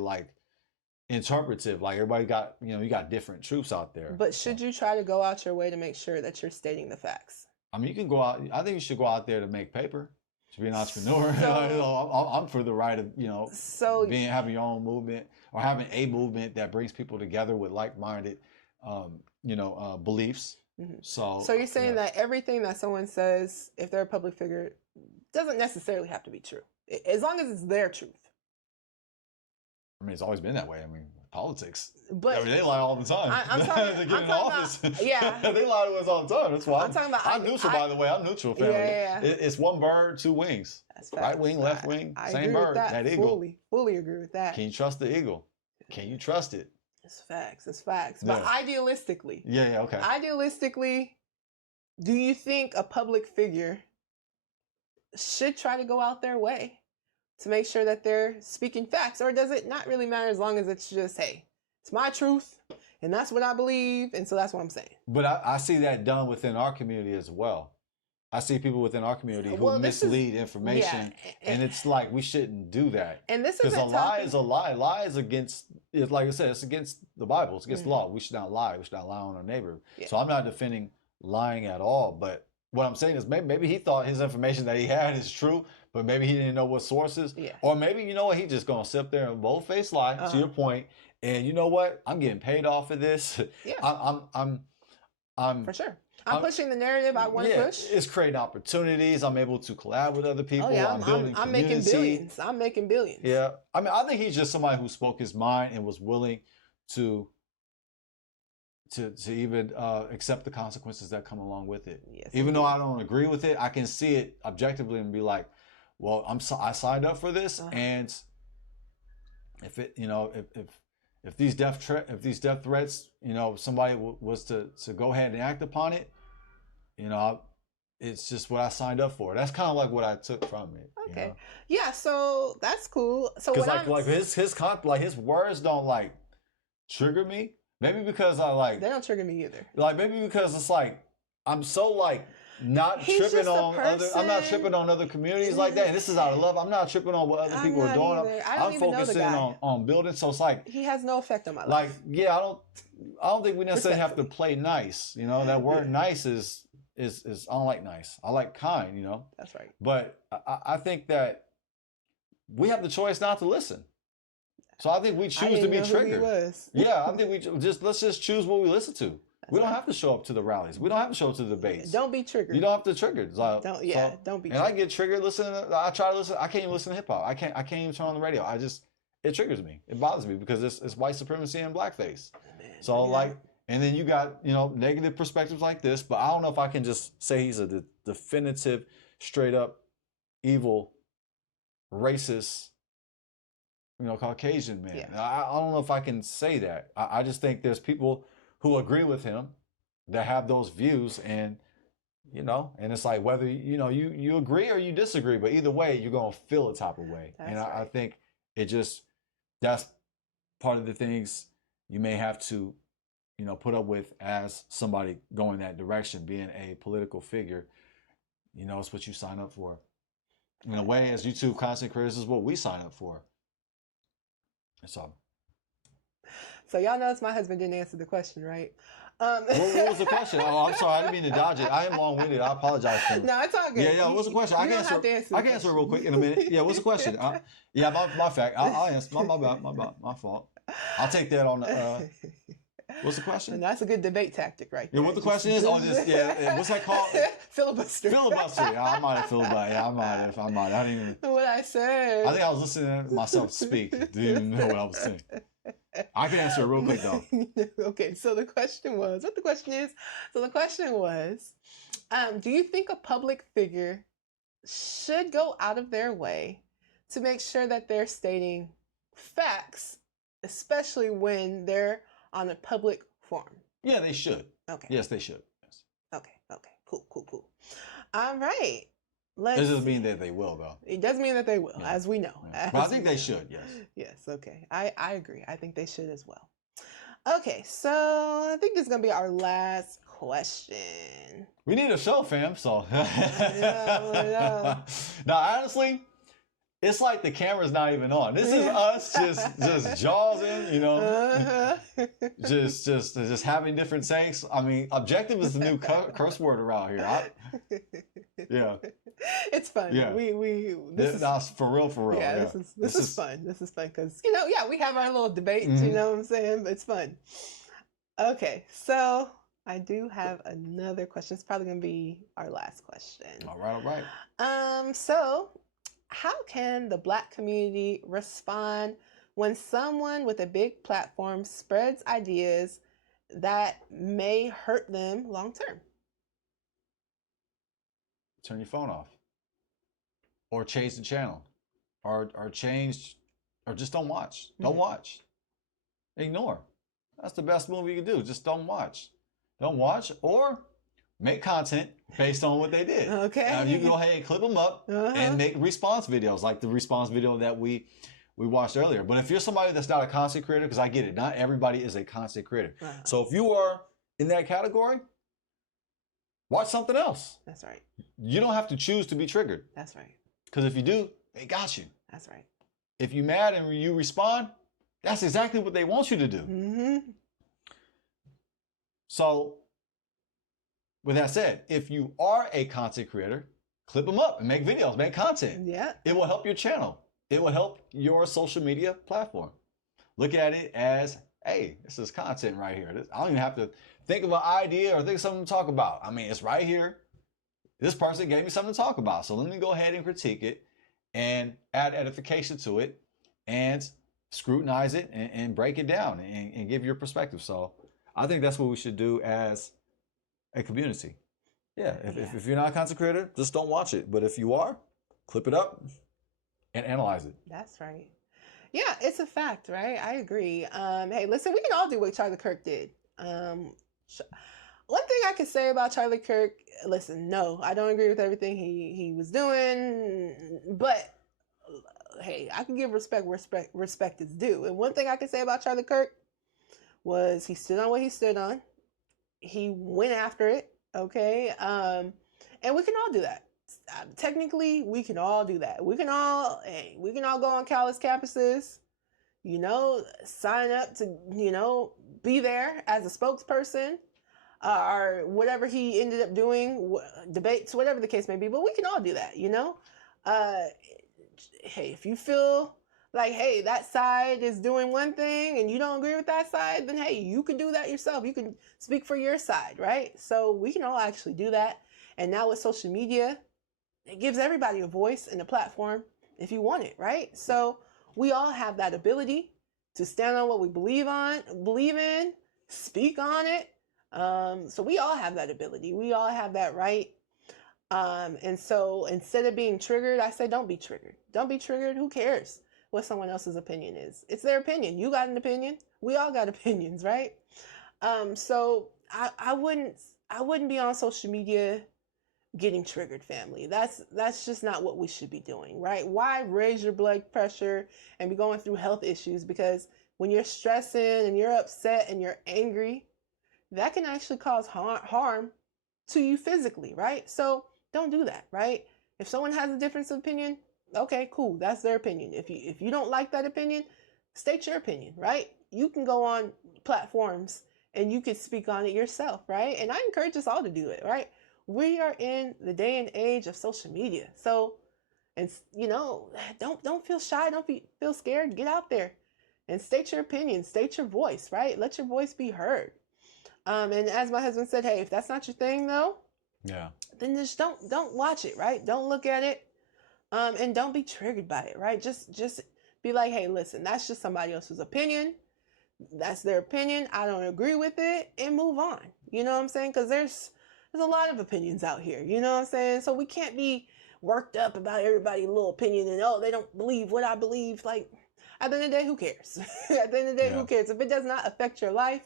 interpretive, everybody got, you got different truths out there. But should you try to go out your way to make sure that you're stating the facts? I mean, you can go out, I think you should go out there to make paper, to be an entrepreneur. So, I'm for the right of, having your own movement, or having a movement that brings people together with like-minded, beliefs. Mm-hmm. So you're saying that everything that someone says, if they're a public figure, doesn't necessarily have to be true. as long as it's their truth. I mean, it's always been that way. I mean, politics. But I mean, they lie all the time. I'm talking, to get in office. Yeah. They lie to us all the time. That's why I'm talking about. I'm neutral, by the way. I'm neutral, family. Yeah. It's one bird, two wings. That's right wing, left wing, same bird. That eagle. Fully agree with that. Can you trust the eagle? Can you trust it? It's facts. It's facts. But idealistically. Yeah, okay. Idealistically, do you think a public figure should try to go out their way to make sure that they're speaking facts? Or does it not really matter as long as it's just, hey, it's my truth and that's what I believe, and so that's what I'm saying? But I see that done within our community as well. I see people within our community who mislead information, and it's like we shouldn't do that. And this because a lie is a lie. Lie is against, like I said, it's against the Bible. It's against the law. We should not lie. We should not lie on our neighbor. So I'm not defending lying at all. But what I'm saying is maybe he thought his information that he had is true, but maybe he didn't know what sources. Or maybe, you know what, he just gonna sit up there and bold-faced lie, to your point. And you know what? I'm getting paid off of this. I'm for sure. I'm pushing the narrative I want to push. It's creating opportunities. I'm able to collab with other people. I'm building I'm community. making billions. I'm making billions. Yeah. I mean, I think he's just somebody who spoke his mind and was willing to even accept the consequences that come along with it. Yes, even though I don't agree with it, I can see it objectively and be like, well, I signed up for this, and if it, if these death threats, somebody was to go ahead and act upon it, it's just what I signed up for. That's kind of like what I took from it. Okay. Yeah. So that's cool. So because like his words don't like trigger me. Maybe because they don't trigger me either. Like maybe because it's like I'm so like not tripping on other. I'm not tripping on other communities like that. And this is out of love. I'm not tripping on what other people are doing. I'm focusing on building. So it's like he has no effect on my life. Like I don't think we necessarily have to play nice. That word nice is I don't like nice. I like kind. That's right. But I think that we have the choice not to listen. So I think we choose to be triggered. Yeah, I think let's just choose what we listen to. We don't have to show up to the rallies. We don't have to show up to the debates. Don't be triggered. You don't have to trigger. Don't be triggered. And I get triggered listening. I try to listen. I can't even listen to hip hop. I can't even turn on the radio. It triggers me. It bothers me because it's white supremacy and blackface. And then you got, negative perspectives like this, but I don't know if I can just say he's a definitive, straight up evil, racist, Caucasian man. Yeah. I don't know if I can say that. I just think there's people who agree with him that have those views, and and it's like whether you agree or you disagree, but either way you're gonna feel a type of way. I think that's part of the things you may have to put up with as somebody going that direction, being a political figure. It's what you sign up for. In a way, as YouTube content creators, is what we sign up for. That's all. So y'all notice my husband didn't answer the question, right? What was the question? Oh, I'm sorry. I didn't mean to dodge it. I am long-winded. I apologize for it. No, it's all good. Yeah. What's the question? I can answer real quick in a minute. Yeah, what's the question? My fact. I'll answer. My bad. My fault. I'll take that on the... What's the question? And that's a good debate tactic, right there. Yeah, what the question is? What's that called? Filibuster. Filibuster. Yeah, I might have filibustered. Yeah, I might. I didn't even... What I said. I think I was listening to myself speak. Didn't even know what I was saying. I can answer it real quick, though. Okay, so the question was... What the question is? So the question was, do you think a public figure should go out of their way to make sure that they're stating facts, especially when they're on a public forum? Yeah, they should. Okay. Yes, they should. Yes. Okay. Cool. All right. It doesn't mean that they will, though. It does mean that they will, as we know. Yeah. But I think they should, yes. Yes, okay. I agree. I think they should as well. Okay, so I think this is going to be our last question. We need a show, fam, so. Yeah. Now, honestly, it's like the camera's not even on. This is us just jawsing, just having different takes. I mean, objective is the new curse word around here. Yeah. It's fun. Yeah. That's for real. Yeah, this is fun. This is fun because, we have our little debates, you know what I'm saying? It's fun. Okay, so I do have another question. It's probably going to be our last question. All right. So how can the Black community respond when someone with a big platform spreads ideas that may hurt them long term? Turn your phone off, or change the channel, or change, or just don't watch. Don't watch. Ignore. That's the best move you can do. Just don't watch. Don't watch, or make content based on what they did. Okay. You can go ahead and clip them up and make response videos, like the response video that we watched earlier. But if you're somebody that's not a content creator, because I get it, not everybody is a content creator. So if you are in that category, watch something else. That's right. You don't have to choose to be triggered. That's right. Because if you do, they got you. That's right. If you're mad and you respond, that's exactly what they want you to do. So, with that said, if you are a content creator, clip them up and make videos, make content. Yeah. It will help your channel. It will help your social media platform. Look at it as, hey, this is content right here. I don't even have to think of an idea or think of something to talk about. I mean, it's right here. This person gave me something to talk about. So let me go ahead and critique it and add edification to it and scrutinize it and break it down and give your perspective. So I think that's what we should do as a community. Yeah, if you're not a content creator, just don't watch it. But if you are, clip it up and analyze it. That's right. Yeah, it's a fact, right? I agree. Hey, listen, we can all do what Charlie Kirk did. One thing I could say about Charlie Kirk, listen, no, I don't agree with everything he was doing, but hey, I can give respect is due. And one thing I can say about Charlie Kirk was he stood on what he stood on. He went after it, okay? And we can all do that. Technically, we can all do that. We can all go on college campuses, sign up to, be there as a spokesperson, or whatever he ended up doing, debates, whatever the case may be. But we can all do that, Hey, if you feel like, hey, that side is doing one thing and you don't agree with that side, then hey, you can do that yourself. You can speak for your side, right? So we can all actually do that. And now with social media, it gives everybody a voice and a platform if you want it, right? So we all have that ability to stand on what we believe in, speak on it. So we all have that ability. We all have that right. And so instead of being triggered, I say, don't be triggered. Don't be triggered. Who cares what someone else's opinion is? It's their opinion. You got an opinion. We all got opinions, right? So I wouldn't be on social media getting triggered, family. That's just not what we should be doing, right? Why raise your blood pressure and be going through health issues? Because when you're stressing and you're upset and you're angry, that can actually cause harm to you physically, right? So don't do that, right? If someone has a difference of opinion, okay, cool. That's their opinion. If you don't like that opinion, state your opinion, right? You can go on platforms and you can speak on it yourself, right? And I encourage us all to do it, right? We are in the day and age of social media. So, and don't feel shy. Don't feel scared. Get out there and state your opinion, state your voice, right? Let your voice be heard. And as my husband said, hey, if that's not your thing though, then just don't watch it, right? Don't look at it. And don't be triggered by it, right? Just be like, hey, listen, that's just somebody else's opinion. That's their opinion. I don't agree with it, and move on. You know what I'm saying? Because there's a lot of opinions out here. You know what I'm saying? So we can't be worked up about everybody's little opinion and, oh, they don't believe what I believe. Like, at the end of the day, who cares? At the end of the day, who cares? If it does not affect your life,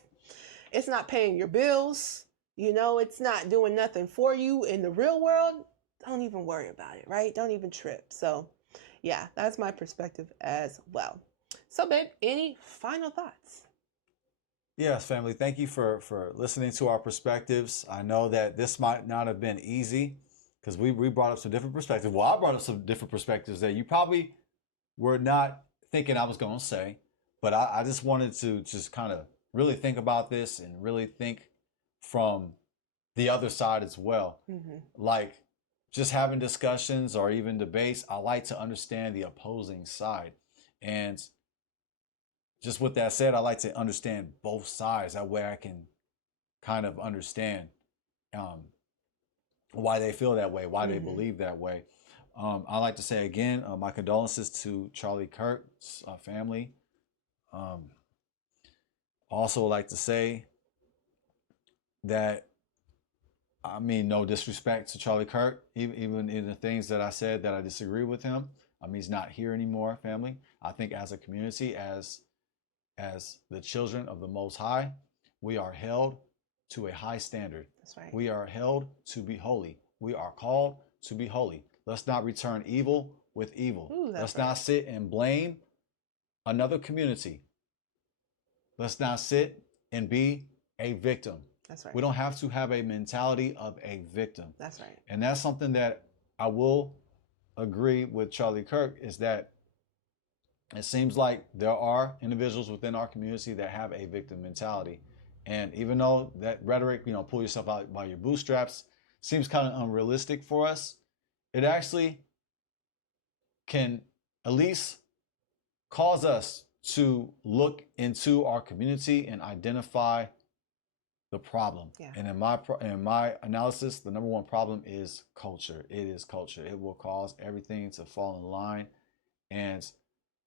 it's not paying your bills, it's not doing nothing for you in the real world, don't even worry about it, right? Don't even trip. So, yeah, that's my perspective as well. So, babe, any final thoughts? Yes, family. Thank you for listening to our perspectives. I know that this might not have been easy because we brought up some different perspectives. Well, I brought up some different perspectives that you probably were not thinking I was going to say, but I just wanted to just kind of really think about this and really think from the other side as well. Like just having discussions or even debates, I like to understand the opposing side. And just with that said, I like to understand both sides. That way I can kind of understand why they feel that way, why they believe that way. I'd like to say again, my condolences to Charlie Kirk's family. Also like to say that, I mean, no disrespect to Charlie Kirk, even in the things that I said that I disagree with him. I mean, he's not here anymore, family. I think as a community, as the children of the Most High, we are held to a high standard. That's right. We are held to be holy. We are called to be holy. Let's not return evil with evil. Ooh, Let's right. not sit and blame another community. Let's not sit and be a victim. That's right. We don't have to have a mentality of a victim. That's right. And that's something that I will agree with Charlie Kirk, is that it seems like there are individuals within our community that have a victim mentality. And even though that rhetoric, pull yourself out by your bootstraps, seems kind of unrealistic for us, it actually can at least cause us to look into our community and identify the problem. Yeah. And in my analysis, the number one problem is culture. It is culture. It will cause everything to fall in line. And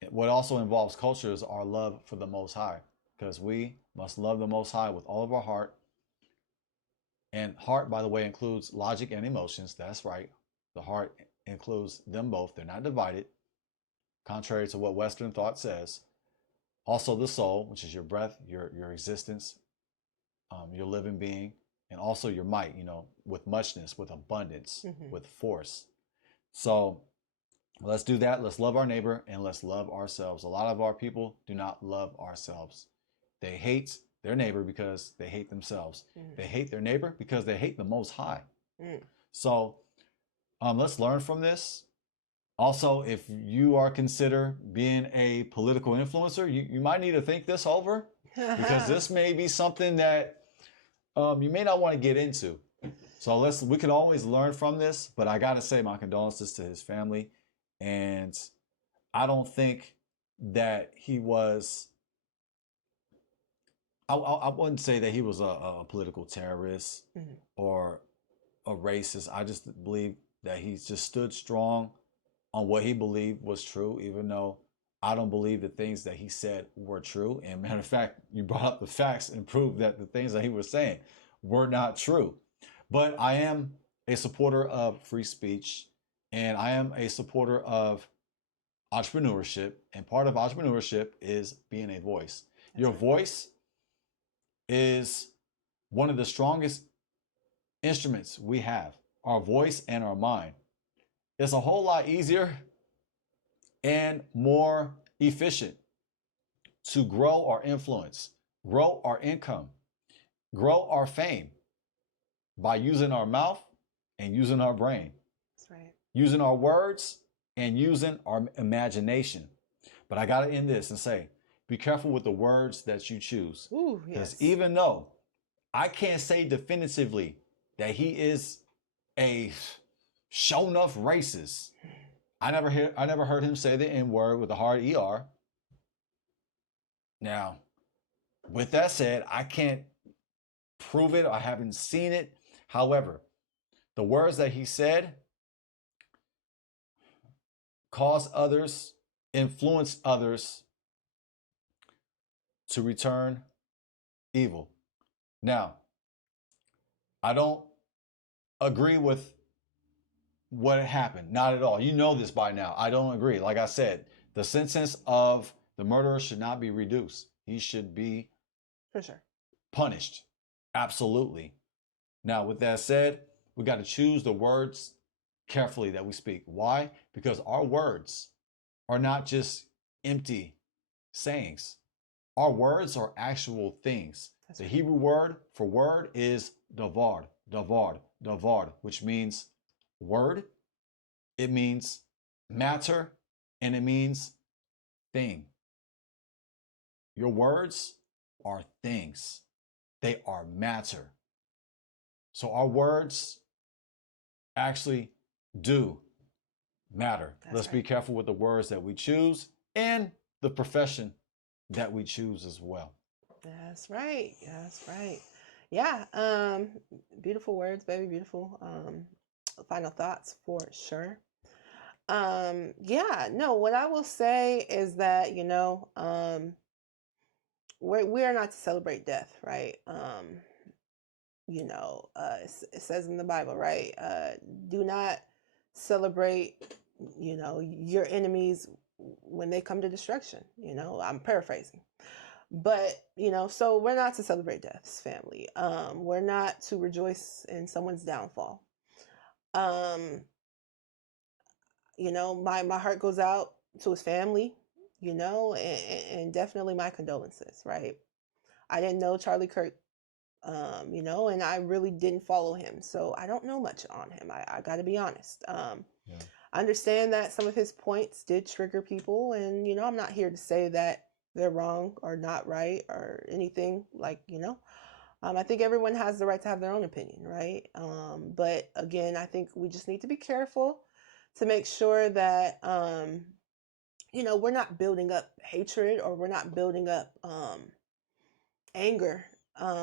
what also involves culture is our love for the Most High, because we must love the Most High with all of our heart. And heart, by the way, includes logic and emotions. That's right. The heart includes them both. They're not divided, contrary to what Western thought says. Also the soul, which is your breath, your existence, your living being, and also your might, with muchness, with abundance, with force. So let's do that. Let's love our neighbor and let's love ourselves. A lot of our people do not love ourselves. They hate their neighbor because they hate themselves. They hate their neighbor because they hate the Most High. So let's learn from this. Also, if you are consider being a political influencer, you might need to think this over, because this may be something that you may not want to get into. So we can always learn from this, but I got to say my condolences to his family. And I don't think that he was, I wouldn't say that he was a political terrorist or a racist. I just believe that he just stood strong on what he believed was true, even though I don't believe the things that he said were true. And matter of fact, you brought up the facts and proved that the things that he was saying were not true. But I am a supporter of free speech, and I am a supporter of entrepreneurship. And part of entrepreneurship is being a voice. Your voice is one of the strongest instruments we have, our voice and our mind. It's a whole lot easier and more efficient to grow our influence, grow our income, grow our fame by using our mouth and using our brain. That's right. Using our words and using our imagination. But I got to end this and say, be careful with the words that you choose. Because even though I can't say definitively that he is a show enough racist, I never heard him say the N-word with a hard ER. Now, with that said, I can't prove it. I haven't seen it. However, the words that he said cause others, influence others to return evil. Now, I don't agree with what happened. Not at all. You know this by now. I don't agree. Like I said, the sentence of the murderer should not be reduced. He should be for sure punished. Absolutely. Now, with that said, we got to choose the words carefully that we speak. Why? Because our words are not just empty sayings. Our words are actual things. The Hebrew word for word is davar, davar, davar, which means word, it means matter, and it means thing. Your words are things. They are matter. So our words actually do matter. Let's be careful with the words that we choose and the profession that we choose as well. That's right. That's right. Yeah. Beautiful words, baby. Beautiful. Final thoughts for sure. Yeah, no, what I will say is that, we are not to celebrate death, right? It says in the Bible, right? Do not celebrate, your enemies when they come to destruction. I'm paraphrasing. But, so we're not to celebrate deaths, family. We're not to rejoice in someone's downfall. My heart goes out to his family, and definitely my condolences, right? I didn't know Charlie Kirk, and I really didn't follow him. So I don't know much on him. I got to be honest. I understand that some of his points did trigger people, and, I'm not here to say that they're wrong or not right or anything like, I think everyone has the right to have their own opinion, right? But again, I think we just need to be careful to make sure that, we're not building up hatred or we're not building up anger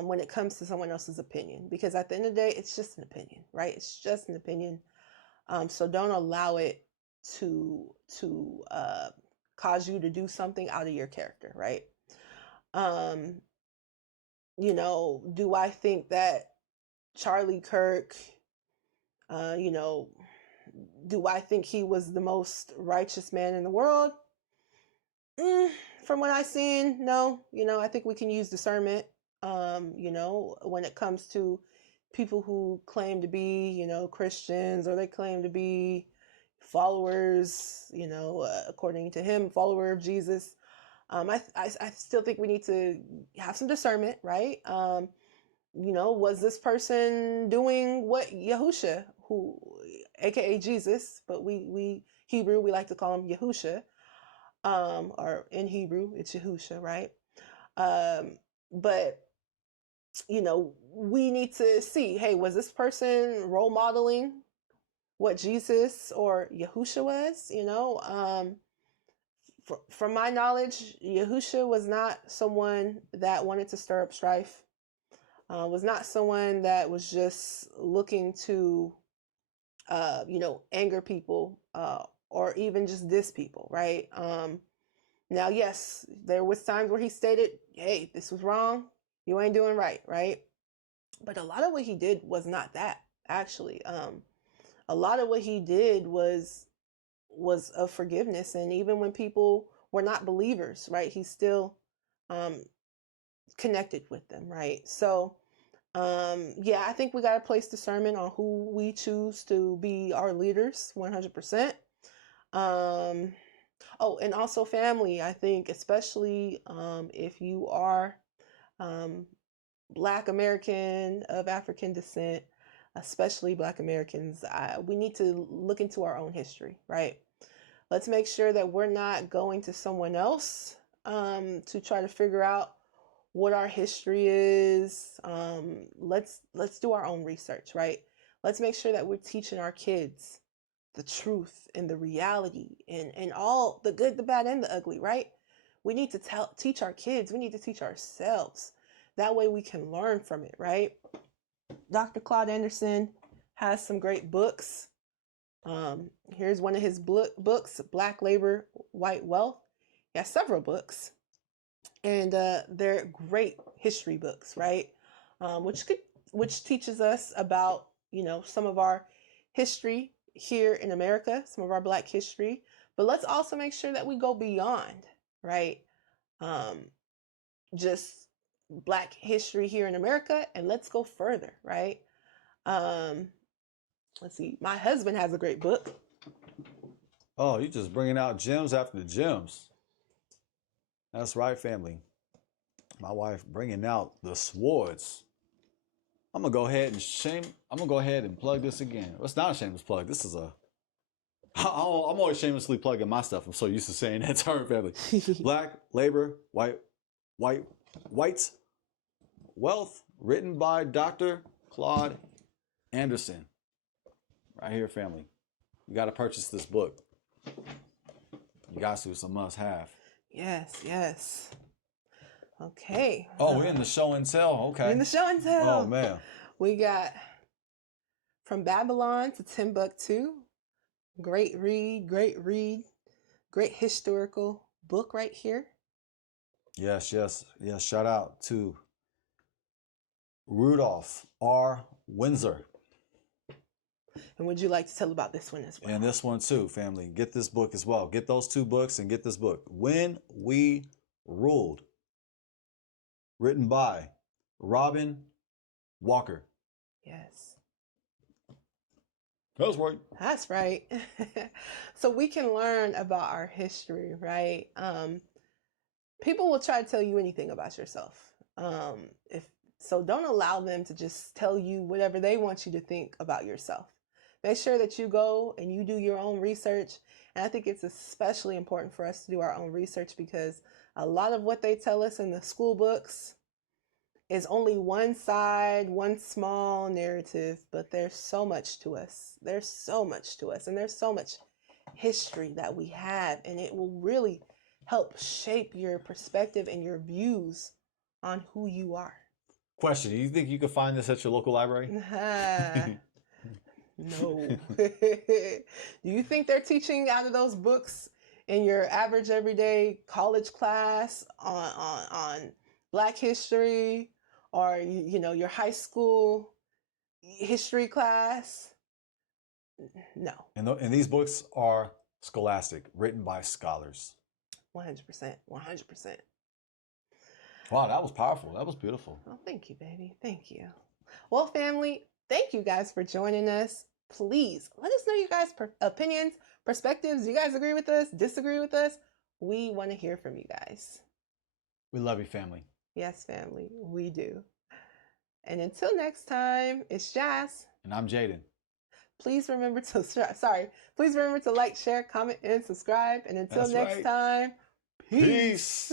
when it comes to someone else's opinion. Because at the end of the day, it's just an opinion, right? It's just an opinion. So don't allow it to cause you to do something out of your character, right? Do I think that Charlie Kirk, do I think he was the most righteous man in the world? From what I've seen, no. I think we can use discernment, when it comes to people who claim to be, Christians, or they claim to be followers, according to him, follower of Jesus. I still think we need to have some discernment, right? Was this person doing what Yahusha, who, aka Jesus, but we Hebrew, we like to call him Yahusha, or in Hebrew, it's Yahusha, right? But, we need to see, hey, was this person role modeling what Jesus or Yahusha was? From my knowledge, Yahusha was not someone that wanted to stir up strife, was not someone that was just looking to, anger people, or even just diss people, right? Now, yes, there was times where he stated, hey, this was wrong. You ain't doing right, right? But a lot of what he did was not that, actually. A lot of what he did was of forgiveness. And even when people were not believers, right, he still connected with them, right? So, I think we got to place discernment on who we choose to be our leaders, 100%. And also family, I think, especially if you are Black American of African descent, especially Black Americans, we need to look into our own history, right? Let's make sure that we're not going to someone else to try to figure out what our history is. Let's do our own research, right? Let's make sure that we're teaching our kids the truth and the reality and all the good, the bad, and the ugly, right? We need to teach our kids. We need to teach ourselves. That way we can learn from it, right? Dr. Claude Anderson has some great books. Here's one of his books, Black Labor, White Wealth. He has several books, and they're great history books, right? Which teaches us about, some of our history here in America, some of our Black history, but let's also make sure that we go beyond, right? Just Black history here in America, and let's go further, right? Let's see. My husband has a great book. Oh, you just bringing out gems after gems. That's right, family. My wife bringing out the swords. I'm gonna go ahead and plug this again. It's not a shameless plug. This is I'm always shamelessly plugging my stuff. I'm so used to saying that term, family. Black Labor, White Wealth, written by Dr. Claude Anderson. Right here, family. You got to purchase this book. You got to. It's a must-have. Yes. Okay. Oh, we're in the show and tell. Okay. We're in the show and tell. Oh, man. We got From Babylon to Timbuktu, Great read, great read, great historical book right here. Yes. Shout out to Rudolph R. Windsor. And would you like to tell about this one as well? And this one too, family. Get this book as well. Get those 2 books and get this book. When We Ruled. Written by Robin Walker. Yes. That's right. That's right. So we can learn about our history, right? People will try to tell you anything about yourself. So don't allow them to just tell you whatever they want you to think about yourself. Make sure that you go and you do your own research. And I think it's especially important for us to do our own research because a lot of what they tell us in the school books is only one side, one small narrative, but there's so much to us. There's so much to us, and there's so much history that we have, and it will really help shape your perspective and your views on who you are. Question, do you think you could find this at your local library? No. Do you think they're teaching out of those books in your average everyday college class on Black history or your high school history class? No. And these books are scholastic, written by scholars. 100%. Wow, that was powerful. That was beautiful. Oh, thank you, baby. Thank you. Well, family, thank you guys for joining us. Please let us know your guys' opinions, perspectives. You guys agree with us? Disagree with us? We want to hear from you guys. We love you, family. Yes, family, we do. And until next time, it's Jazz. And I'm Jaden. Please remember to like, share, comment, and subscribe. And until next time, peace.